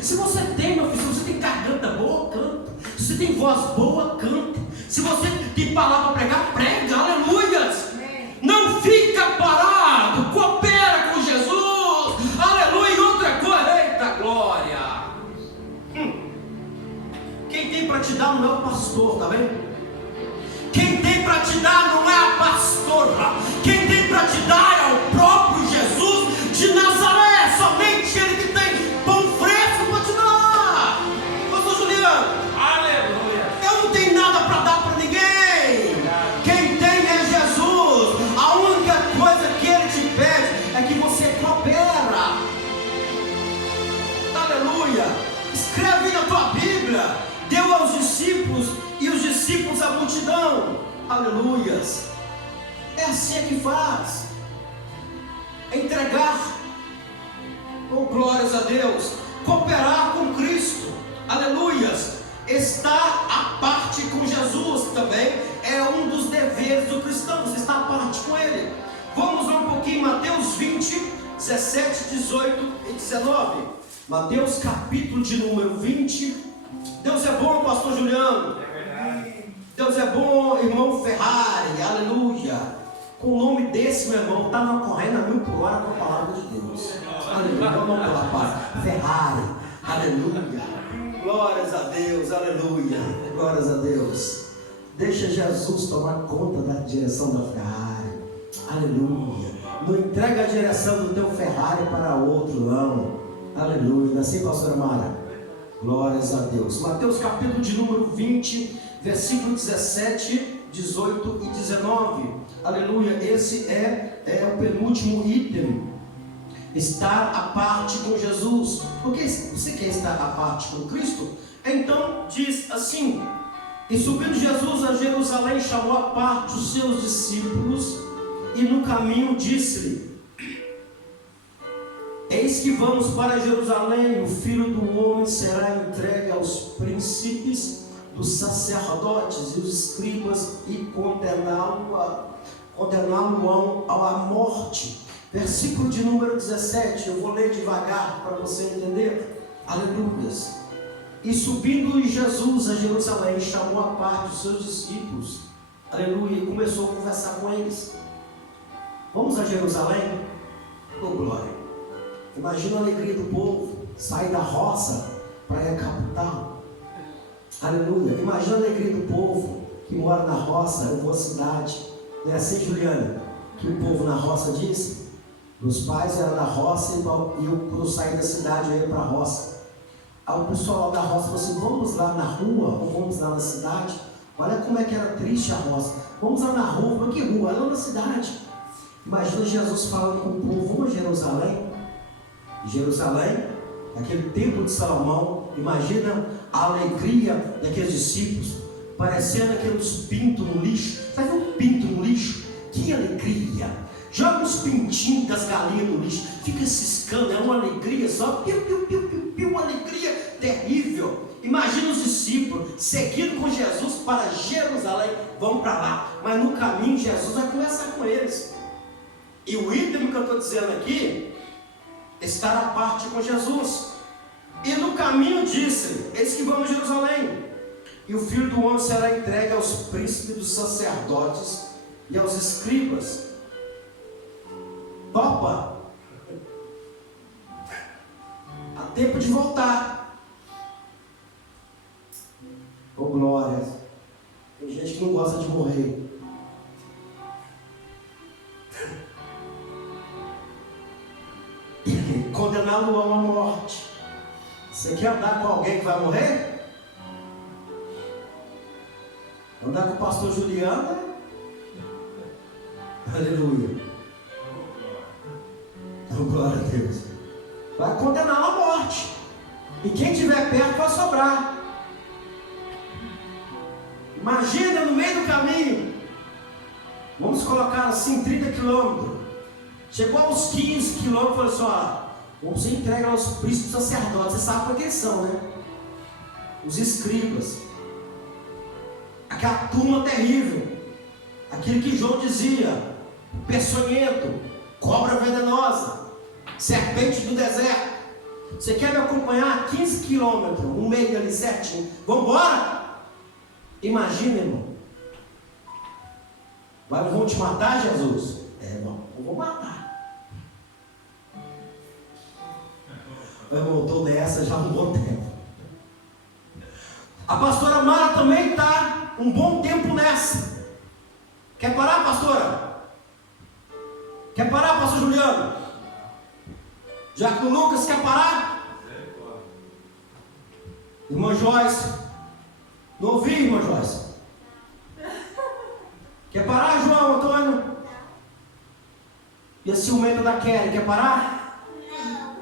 Se você tem, meu filho, se você tem garganta boa, canta. Se você tem voz boa, canta. Se você tem palavra para pregar, prega, aleluias. Não fica parado, coopera com Jesus, aleluia. E outra coisa, eita glória. Quem tem para te dar não é o pastor, tá vendo? Quem tem para te dar não é a pastora. Quem tem para te dar é o próprio Jesus de Nazaré. Somente Ele que tem pão fresco para te dar. Pastor Juliano, aleluia. Eu não tenho nada para dar para ninguém. Quem tem é Jesus. A única coisa que Ele te pede é que você coopera. Aleluia. Escreve na tua Bíblia. Deu aos discípulos e os discípulos à multidão. Aleluias. É assim é que faz. É entregar. Oh, glórias a Deus. Cooperar com Cristo. Aleluias. Estar à parte com Jesus também é um dos deveres do cristão. Você está à parte com Ele. Vamos lá um pouquinho, Mateus 20, 17, 18 e 19. Mateus capítulo de número 20. Deus é bom, pastor Juliano. É verdade. Deus é bom, irmão Ferrari, aleluia. Com o nome desse, meu irmão, estava correndo a 1000 por hora com a palavra de Deus. Aleluia, não pela paz. Ferrari, aleluia. Glórias a Deus, aleluia. Glórias a Deus. Deixa Jesus tomar conta da direção da Ferrari. Aleluia. Não entrega a direção do teu Ferrari para outro, não. Aleluia. Não é assim, pastora Mara? Glórias a Deus. Mateus capítulo de número 20, versículo 17, 18 e 19. Aleluia. Esse é o penúltimo item. Estar à parte com Jesus. Porque você quer estar à parte com Cristo? Então diz assim: e subindo Jesus a Jerusalém, chamou à parte os seus discípulos e no caminho disse-lhe: eis que vamos para Jerusalém, o Filho do Homem será entregue aos príncipes dos sacerdotes e os escribas e condená-lo-ão à morte. Versículo de número 17, eu vou ler devagar para você entender. Aleluias. E subindo Jesus a Jerusalém, chamou à parte os seus discípulos. Aleluia. E começou a conversar com eles. Vamos a Jerusalém? Oh glória. Imagina a alegria do povo, sair da roça para ir à capital. Aleluia. Imagina a alegria do povo que mora na roça, eu vou à cidade. Não é assim, Juliana, que o povo na roça diz? Meus pais eram da roça e eu, quando eu saí da cidade, eu ia para a roça. Aí o pessoal lá da roça falou assim: vamos lá na rua ou vamos lá na cidade? Olha como é que era triste a roça. Vamos lá na rua. Mas que rua? Lá na cidade. Imagina Jesus falando com o povo: vamos a Jerusalém. Jerusalém, aquele templo de Salomão. Imagina a alegria daqueles discípulos, parecendo aqueles pintos no lixo. Sabe um pinto no lixo? Que alegria! Joga os pintinhos das galinhas no lixo, fica ciscando, é uma alegria só, piu, piu, piu, piu, piu, uma alegria terrível. Imagina os discípulos seguindo com Jesus para Jerusalém, vão para lá, mas no caminho Jesus vai conversar com eles. E o item que eu estou dizendo aqui, estar à parte com Jesus. E no caminho disse: eis que vamos a Jerusalém, e o Filho do Homem será entregue aos príncipes dos sacerdotes e aos escribas. Topa! Há tempo de voltar. Oh glória! Tem gente que não gosta de morrer. Condená-lo a uma morte. Você quer andar com alguém que vai morrer? Andar com o pastor Juliano? Aleluia. Oh, glória a Deus. Vai condená-lo à morte. E quem estiver perto vai sobrar. Imagina no meio do caminho. Vamos colocar assim 30 quilômetros. Chegou aos 15 quilômetros e falou assim: ó, vamos entregar aos príncipes sacerdotes. Você sabe para quem são, né? Os escribas. Aquela turma terrível. Aquilo que João dizia: peçonhento, cobra venenosa, serpente do deserto. Você quer me acompanhar 15 quilômetros, um meio ali certinho? Vamos embora? Imagina, irmão. Vão te matar, Jesus? Irmão, eu vou matar. Eu estou nessa já há um bom tempo. A pastora Mara também está um bom tempo nessa. Quer parar, pastora? Quer parar, pastor Juliano? Diácono Lucas, quer parar? Irmã Joyce. Não ouvi, irmã Joyce? Quer parar, João Antônio? E a ciumenta da Kelly, quer parar? Não.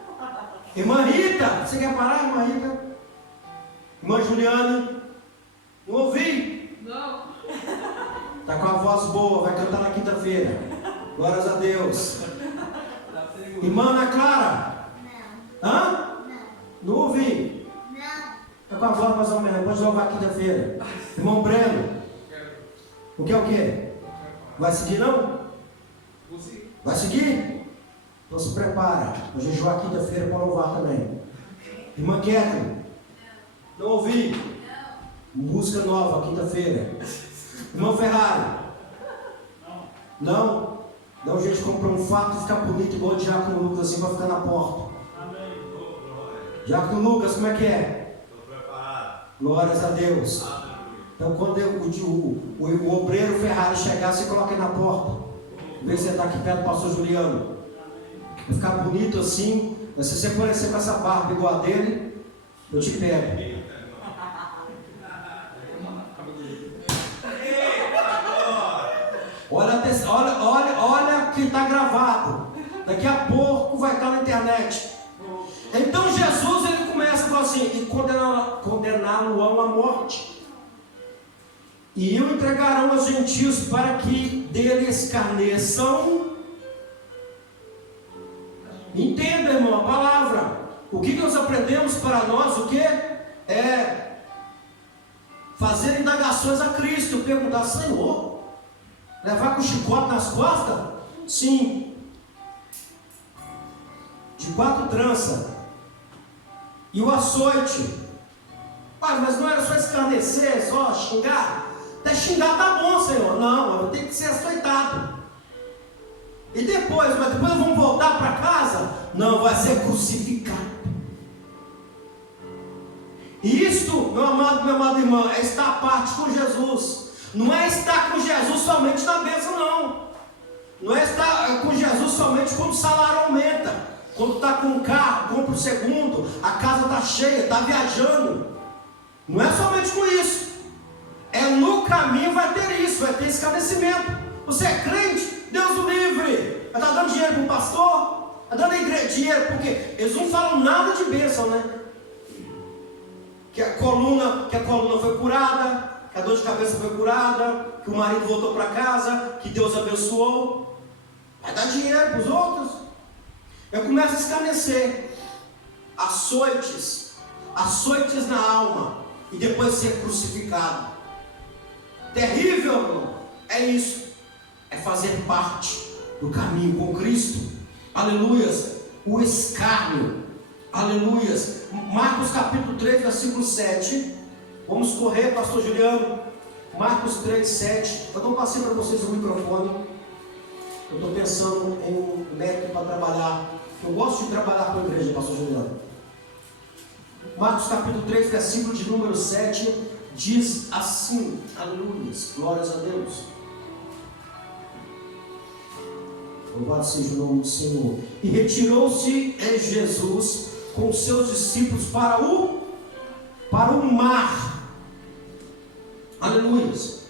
Irmã Rita, você quer parar, irmã Rita? Irmã Juliana? Não ouvi? Não. Está com a voz boa, vai cantar na quinta-feira. Glórias a Deus. Irmã Ana Clara? Não. Hã? Não. Não ouvi? Não. Está com a voz mais ou menos, pode louvar quinta-feira. Irmão Breno? O que é o quê? Vai seguir não? Vai seguir? Então se prepara. Vou jejuar quinta-feira para louvar também. Irmã Kathleen? Não ouvi? Música nova, quinta-feira. Irmão Ferrari? Não? Dá um jeito de comprar um fato e ficar bonito igual o Diácono Lucas assim, vai ficar na porta. Diácono Lucas, como é que é? Estou preparado. Glórias a Deus. Então quando o obreiro Ferrari chegar, você coloca ele na porta. Vê se você está aqui perto do pastor Juliano. Vai ficar bonito assim. Mas se você aparecer com essa barba igual a dele, eu te pego. Olha que está gravado. Daqui a pouco vai estar na internet. Então Jesus ele começa a falar assim: e condená-lo à morte. E o entregarão aos gentios para que dele escarneçam. Entenda, irmão, a palavra. O que nós aprendemos para nós? O que? É fazer indagações a Cristo. Perguntar: Senhor, levar com chicote nas costas? Sim. De 4 tranças. E o açoite. Mas não era só escarnecer, só xingar? Até xingar tá bom, Senhor. Não, eu tenho que ser açoitado. E depois, mas depois vamos voltar para casa? Não, vai ser crucificado. E isto, meu amado, minha amada irmã, é estar à parte com Jesus. Não é estar com Jesus somente na bênção, não. Não é estar com Jesus somente quando o salário aumenta. Quando está com um carro, compra o segundo, a casa está cheia, está viajando. Não é somente com isso. É no caminho vai ter isso, vai ter esclarecimento. Você é crente? Deus o livre. Está dando dinheiro para o pastor? Está dando dinheiro porque eles não falam nada de bênção, né? Que a coluna foi curada, que a dor de cabeça foi curada, que o marido voltou para casa, que Deus abençoou. Vai dar dinheiro para os outros. Eu começo a escarnecer. Açoites na alma, e depois ser crucificado. Terrível, irmão. É isso. É fazer parte do caminho com Cristo. Aleluias. O escárnio. Aleluias. Marcos capítulo 3, versículo 7. Vamos correr, pastor Juliano. Marcos 3, 7. Eu não passei para vocês o microfone. Eu estou pensando em um método para trabalhar. Eu gosto de trabalhar com a igreja, pastor Juliano. Marcos capítulo 3, versículo de número 7. Diz assim. Aleluias. Glórias a Deus. Louvado seja o nome do Senhor. E retirou-se Jesus com seus discípulos para o mar. Aleluias.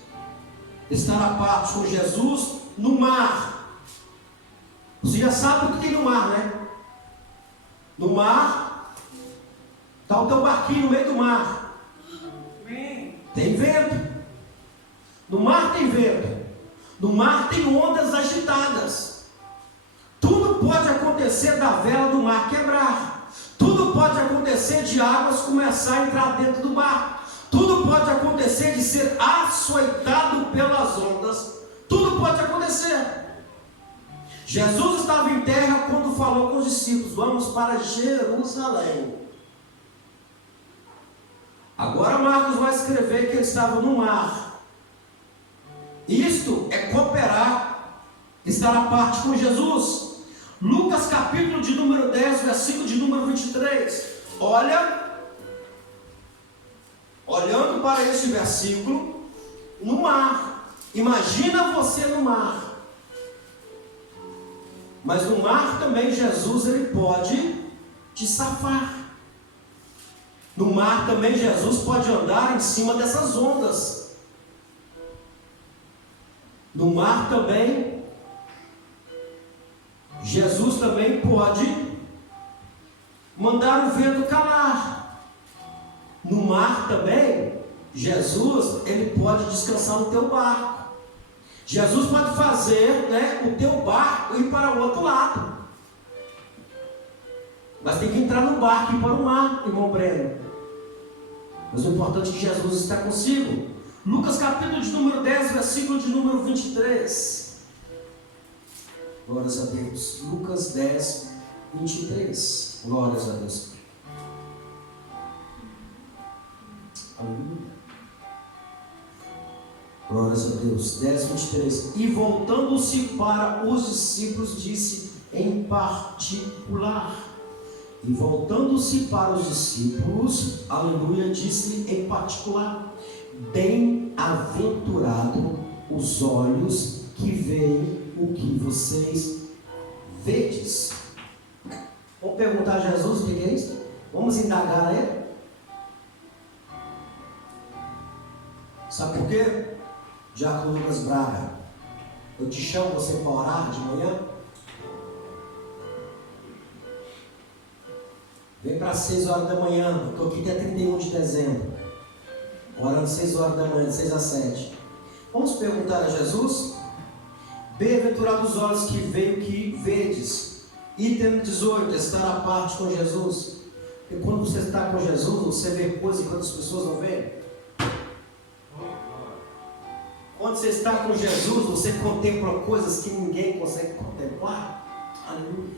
Estar à parte com Jesus no mar. Você já sabe o que tem no mar, né? No mar está o teu barquinho no meio do mar. Tem vento. No mar tem vento. No mar tem ondas agitadas. Tudo pode acontecer da vela do mar quebrar. Tudo pode acontecer de águas começar a entrar dentro do mar. Tudo pode acontecer de ser açoitado pelas ondas. Tudo pode acontecer. Jesus estava em terra quando falou com os discípulos: vamos para Jerusalém. Agora Marcos vai escrever que ele estava no mar. Isto é cooperar, estar à parte com Jesus. Lucas capítulo de número 10, versículo de número 23. Olhando para esse versículo, no mar. Imagina você no mar. Mas no mar também Jesus ele pode te safar. No mar também Jesus pode andar em cima dessas ondas. No mar também Jesus também pode mandar o vento calar. No mar também Jesus ele pode descansar no teu barco. Jesus pode fazer, o teu barco ir para o outro lado. Mas tem que entrar no barco e ir para o mar, irmão Breno. Mas o importante é que Jesus está consigo. Lucas capítulo de número 10, versículo de número 23. Glórias a Deus. Lucas 10, 23. Glórias a Deus. Aleluia. Glórias a Deus. 10, 23. E voltando-se para os discípulos, disse em particular. E voltando-se para os discípulos, aleluia, disse em particular: bem-aventurado os olhos que veem o que vocês vedes. Vamos perguntar a Jesus o que é isso? Vamos indagar a ele? Sabe por quê? Diácono Lucas Braga, eu te chamo você para orar de manhã. Vem para 6 horas da manhã. Eu estou aqui até 31 de dezembro, orando 6 horas da manhã, de 6 a 7. Vamos perguntar a Jesus? Bem-aventurados os olhos que veem o que vedes. Item 18, estar à parte com Jesus. Porque quando você está com Jesus, você vê coisas que outras pessoas não veem. Quando você está com Jesus, você contempla coisas que ninguém consegue contemplar. Aleluia.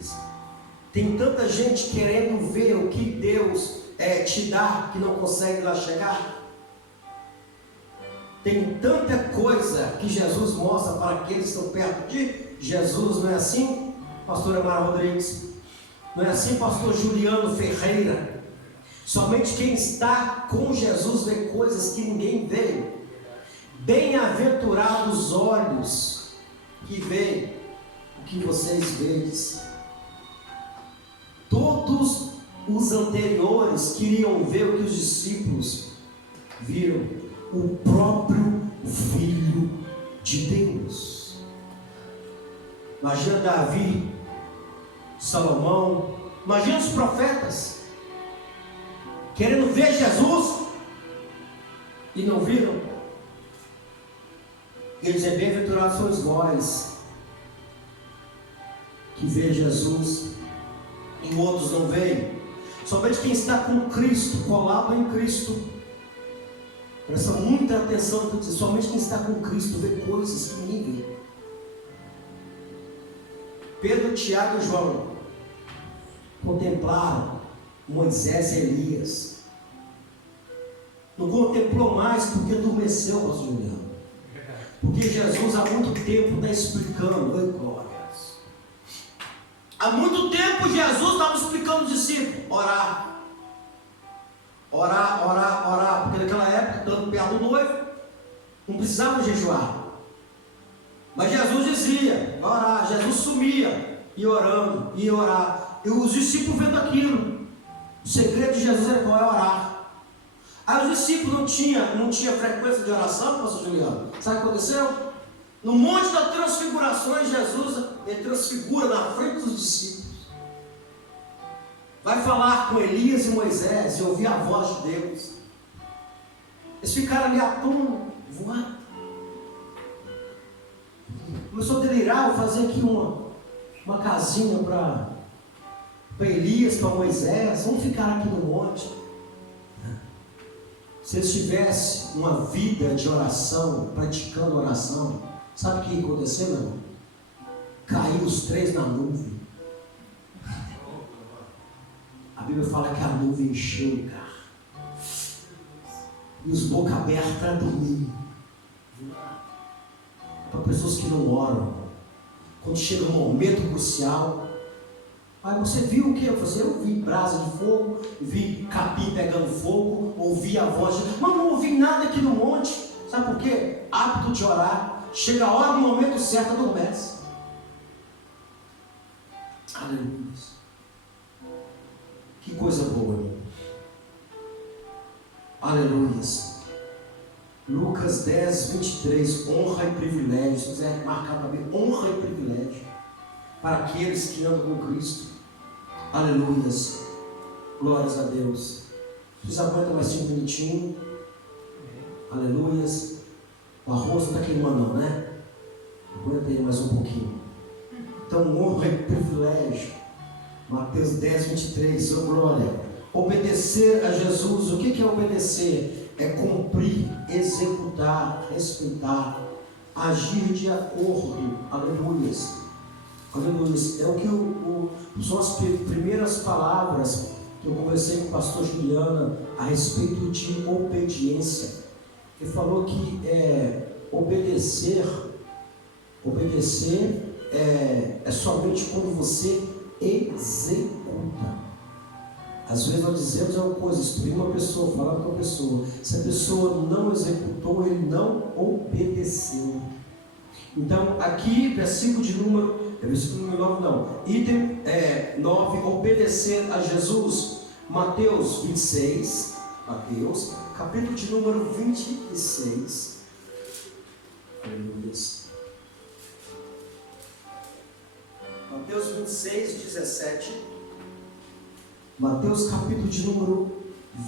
Tem tanta gente querendo ver o que Deus te dá, que não consegue lá chegar. Tem tanta coisa que Jesus mostra para aqueles que estão perto de Jesus. Não é assim, pastora Mara Rodrigues? Não é assim, pastor Juliano Ferreira? Somente quem está com Jesus vê coisas que ninguém vê. Bem-aventurados os olhos que veem o que vocês veem. Todos os anteriores queriam ver o que os discípulos viram: o próprio Filho de Deus. Imagina Davi, Salomão, imagina os profetas querendo ver Jesus e não viram. Ele diz: bem-aventurados sois vós que vê Jesus e outros não veem. Somente quem está com Cristo, colado em Cristo, presta muita atenção, somente quem está com Cristo vê coisas que ninguém vê. Pedro, Tiago e João contemplaram Moisés e Elias. Não contemplou mais porque adormeceu, pastor Juliano. Porque Jesus há muito tempo está explicando. Oi, glórias. Há muito tempo Jesus estava explicando aos discípulos: orar. Orar, orar, orar. Porque naquela época, dando perto do noivo, não precisava jejuar. Mas Jesus dizia: orar. Jesus sumia, ia orando, ia orar. E os discípulos vendo aquilo. O segredo de Jesus era qual? É orar. Aí os discípulos não tinha frequência de oração, pastor Juliano. Sabe o que aconteceu? No monte das transfigurações, Jesus, ele transfigura na frente dos discípulos. Vai falar com Elias e Moisés e ouvir a voz de Deus. Eles ficaram ali atônitos, voando. Começou a delirar, vou fazer aqui uma casinha para Elias, para Moisés. Vamos ficar aqui no monte. Se eles tivessem uma vida de oração, praticando oração, sabe o que ia acontecer, meu irmão? Caiu os três na nuvem. A Bíblia fala que a nuvem encheu o lugar. E os boca aberta para dormir. Para pessoas que não oram. Quando chega um momento crucial. Aí você viu o que? Eu vi brasa de fogo, vi capim pegando fogo, ouvi a voz de... Mas não ouvi nada aqui no monte. Sabe por quê? Hábito de orar. Chega a hora, no momento certo, adormece. Aleluia. Que coisa boa, irmão. Aleluia. Lucas 10, 23. Honra e privilégio. Se quiser marcar para mim, honra e privilégio para aqueles que andam com Cristo. Aleluias. Glórias a Deus. Vocês aguentam mais 5 minutinhos? Aleluias. O arroz não está queimando não, né? Aguenta aí mais um pouquinho. Então, honra e privilégio. Mateus 10, 23. Oh, glória. Obedecer a Jesus. O que é obedecer? É cumprir, executar, respeitar, agir de acordo. Aleluias. Aleluia. É o que são as primeiras palavras que eu conversei com o pastor Juliana a respeito de obediência. Ele falou que obedecer é somente quando você executa. Às vezes nós dizemos uma coisa, instruir uma pessoa, falar com uma pessoa. Se a pessoa não executou, ele não obedeceu. Então, aqui, versículo número 9 não. Item 9, obedecer a Jesus. Mateus 26. Mateus, capítulo de número 26. Aleluia. Mateus 26, 17. Mateus, capítulo de número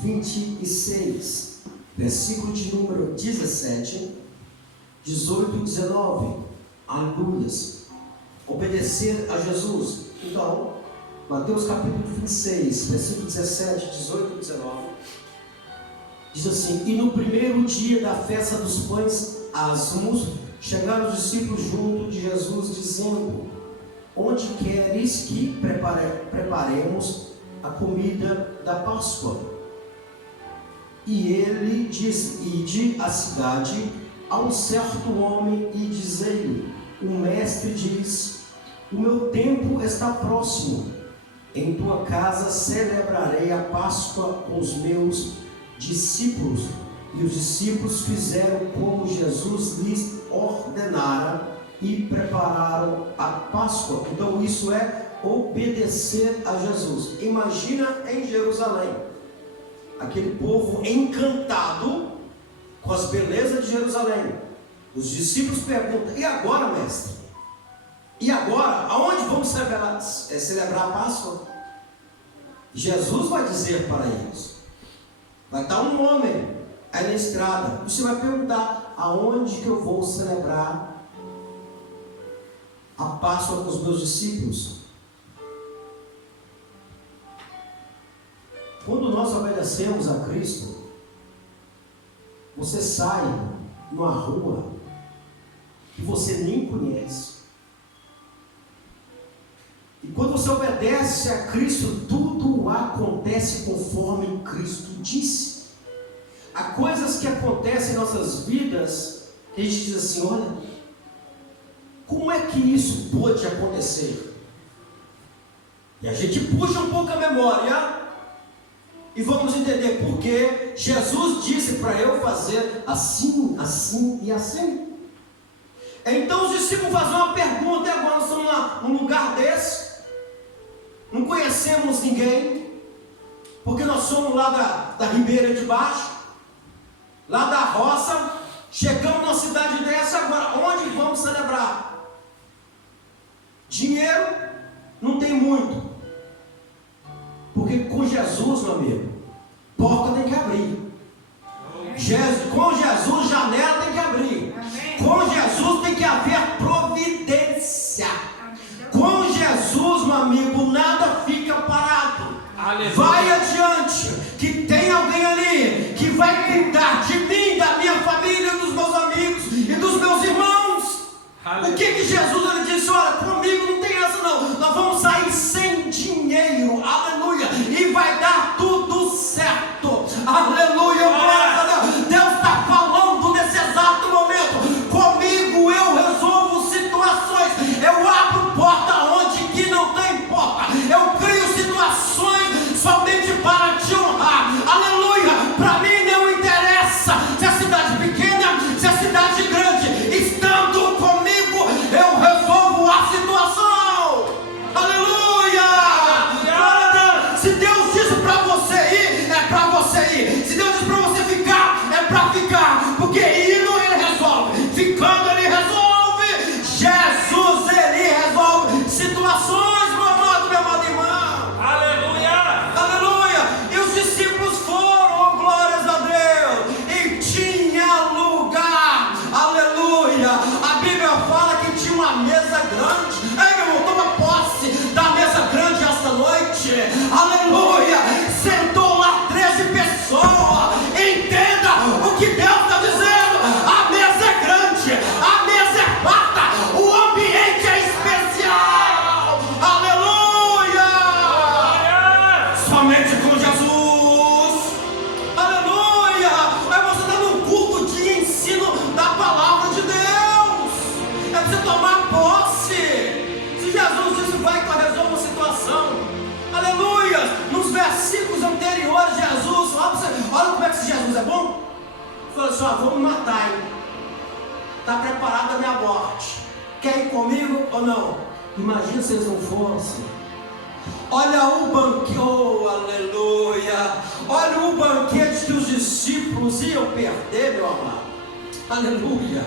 26. Versículo de número 17. 18 e 19. Aleluia. Obedecer a Jesus. Então, Mateus capítulo 26, versículo 17, 18 e 19. Diz assim: E no primeiro dia da festa dos pães asmos, chegaram os discípulos junto de Jesus, dizendo: Onde queres que preparemos a comida da Páscoa? E ele disse: Ide à cidade a um certo homem e dizei-lhe: O mestre diz: O meu tempo está próximo. Em tua casa celebrarei a Páscoa com os meus discípulos. E os discípulos fizeram como Jesus lhes ordenara e prepararam a Páscoa. Então isso é obedecer a Jesus. Imagina em Jerusalém, aquele povo encantado com as belezas de Jerusalém. Os discípulos perguntam: E agora, mestre? E agora? Aonde vamos celebrar a Páscoa? Jesus vai dizer para eles. Vai estar um homem aí na estrada. Você vai perguntar: aonde que eu vou celebrar a Páscoa com os meus discípulos? Quando nós obedecemos a Cristo, você sai numa rua que você nem conhece. E quando você obedece a Cristo, tudo acontece conforme Cristo disse. Há coisas que acontecem em nossas vidas que a gente diz assim: olha, como é que isso pode acontecer? E a gente puxa um pouco a memória e vamos entender porque Jesus disse para eu fazer assim, assim e assim. Então os discípulos fazem uma pergunta: e agora nós estamos num lugar desse, não conhecemos ninguém, porque nós somos lá da Ribeira de Baixo, lá da roça, chegamos numa cidade dessa, agora onde vamos celebrar? Dinheiro não tem muito, porque com Jesus, meu amigo, porta tem que abrir. Com Jesus, janela tem que abrir. Com Jesus tem que haver providência. Com Jesus, meu amigo, nada fica parado. Aleluia. Vai adiante, que tem alguém ali que vai cuidar de mim, da minha família, dos meus amigos e dos meus irmãos. Aleluia. O que Jesus ele disse? Olha, comigo não tem essa não, nós vamos sair sem dinheiro, aleluia, e vai dar tudo certo, aleluia, glória a Deus. Deus está falando nesse exato momento: comigo eu resolvo situações, eu abro porta onde que não tem porta, eu crio situações somente para te honrar, aleluia. Para mim não interessa se a cidade é pequena, se a cidade é grande, estando comigo eu resolvo a situação, aleluia. Glória a Deus. Se Deus disse para você ir, é para você ir. Se Deus disse para você ficar, é para ficar, porque indo ele resolve, ficando ele resolve. Jesus ele resolve situações, meu amado, minha amada irmã. Aleluia, aleluia. E os discípulos foram, glórias a Deus, e tinha lugar, aleluia. A Bíblia fala que tinha uma mesa grande. Ei, meu irmão, toma posse da mesa grande esta noite, aleluia. Sentou lá 13 pessoas. Entenda o que Deus está dizendo: a mesa é grande, a mesa é farta, o ambiente é especial, aleluia. Somente com Jesus, aleluia. Aí você está num culto de ensino da palavra de Deus, é para você tomar posse. Se Jesus disse vai que eu resolvo a situação, aleluia. Nos versículos anteriores, Jesus, olha como é que esse Jesus é bom. Falou assim: vamos matar, hein? Está preparada a minha morte, quer ir comigo ou não? Imagina se eles não fossem. Olha o banquete, oh, aleluia. Olha o banquete que os discípulos iam perder, meu amado, aleluia.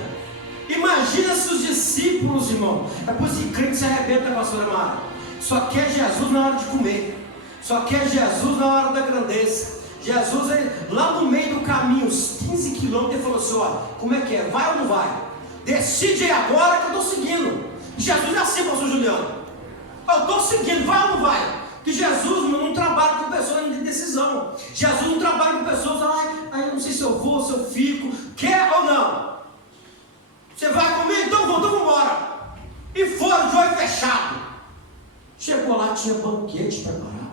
Imagina se os discípulos, irmão, é por isso que crente se arrebenta, pastor amado, só quer Jesus na hora de comer, só quer Jesus na hora da grandeza. Jesus, ele, lá no meio do caminho, uns 15 quilômetros, ele falou assim: ó, como é que é? Vai ou não vai? Decide aí agora que eu estou seguindo. Jesus é assim, pastor Juliano, eu estou seguindo, vai ou não vai? Que Jesus não trabalha com pessoas de decisão. Jesus não trabalha com pessoas, eu não sei se eu vou, se eu fico, quer ou não? Você vai comigo? Então vamos embora. E foram de olho fechado. Chegou lá, tinha banquete preparado.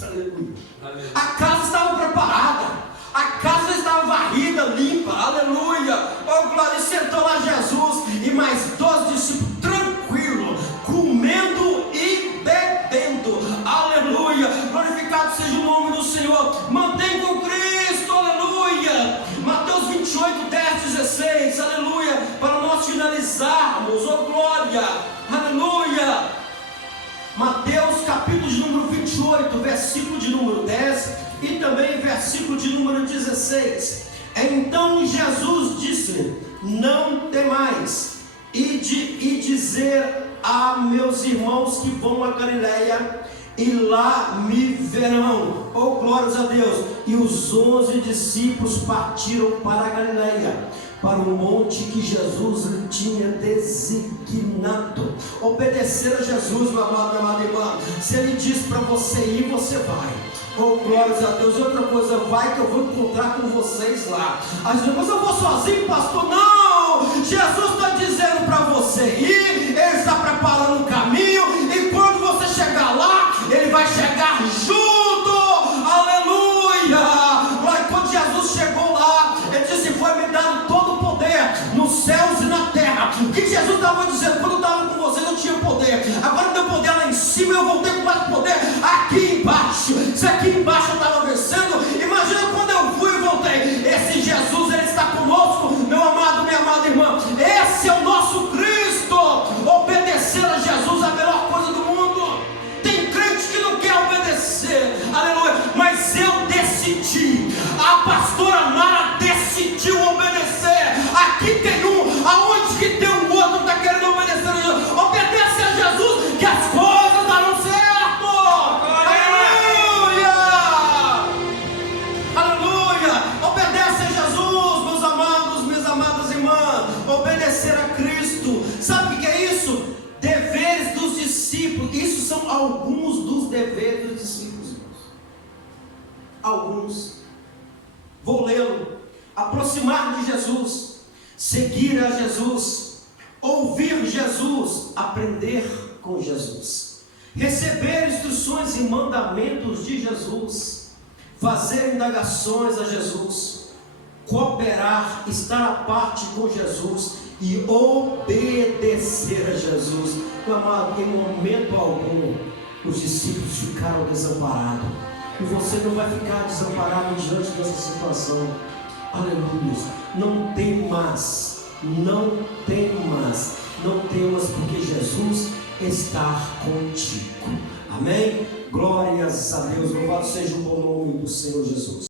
Aleluia. A casa estava preparada, a casa estava varrida, limpa, aleluia. Oh, glória. E sentou lá Jesus e mais 12 discípulos, tranquilo, comendo e bebendo, aleluia. Glorificado seja o nome do Senhor. Mantém com Cristo, aleluia. Mateus 28, 10, 16, aleluia. Para nós finalizarmos, oh glória, aleluia. Mateus capítulo de número 28, versículo de número 10 e também versículo de número 16. Então Jesus disse: não temais, ide e dizer a meus irmãos que vão a Galileia, e lá me verão. Oh, glórias a Deus. E os 11 discípulos partiram para a Galileia, para o monte que Jesus lhe tinha designado. Obedecer a Jesus, meu amado, minha amada irmã. Se ele diz para você ir, você vai. Oh, glórias a Deus. E outra coisa, vai que eu vou encontrar com vocês lá. Mas eu vou sozinho, pastor? Não! Jesus está dizendo para você ir, ele está preparando um caminho, aqui embaixo. Se aqui embaixo eu estava vencendo, imagina quando eu fui e voltei. Esse Jesus, ele está conosco, meu amado, minha amada irmã. Esse é o nosso Cristo. Obedecer a Jesus é a melhor coisa do mundo. Tem crente que não quer obedecer, aleluia, mas eu decidi. A pastora Mara decidiu obedecer. Aqui tem um, aonde que tem um outro que está querendo obedecer a Jesus? Obedece a Jesus, que as coisas darão certo. Aleluia, aleluia. Obedece a Jesus, meus amados, minhas amadas irmãs. Obedecer a Cristo. Sabe o que é isso? Deveres dos discípulos. Isso são alguns dos deveres dos discípulos, irmãos. Alguns. Vou lê-lo. Aproximar de Jesus, seguir a Jesus, ouvir Jesus, aprender com Jesus, receber instruções e mandamentos de Jesus, fazer indagações a Jesus, cooperar, estar à parte com Jesus e obedecer a Jesus. Meu amado, em momento algum os discípulos ficaram desamparados, e você não vai ficar desamparado diante dessa situação. Aleluia. Não temas, não temas, não temas, porque Jesus está contigo. Amém? Glórias a Deus. Louvado seja o bom nome do Senhor Jesus.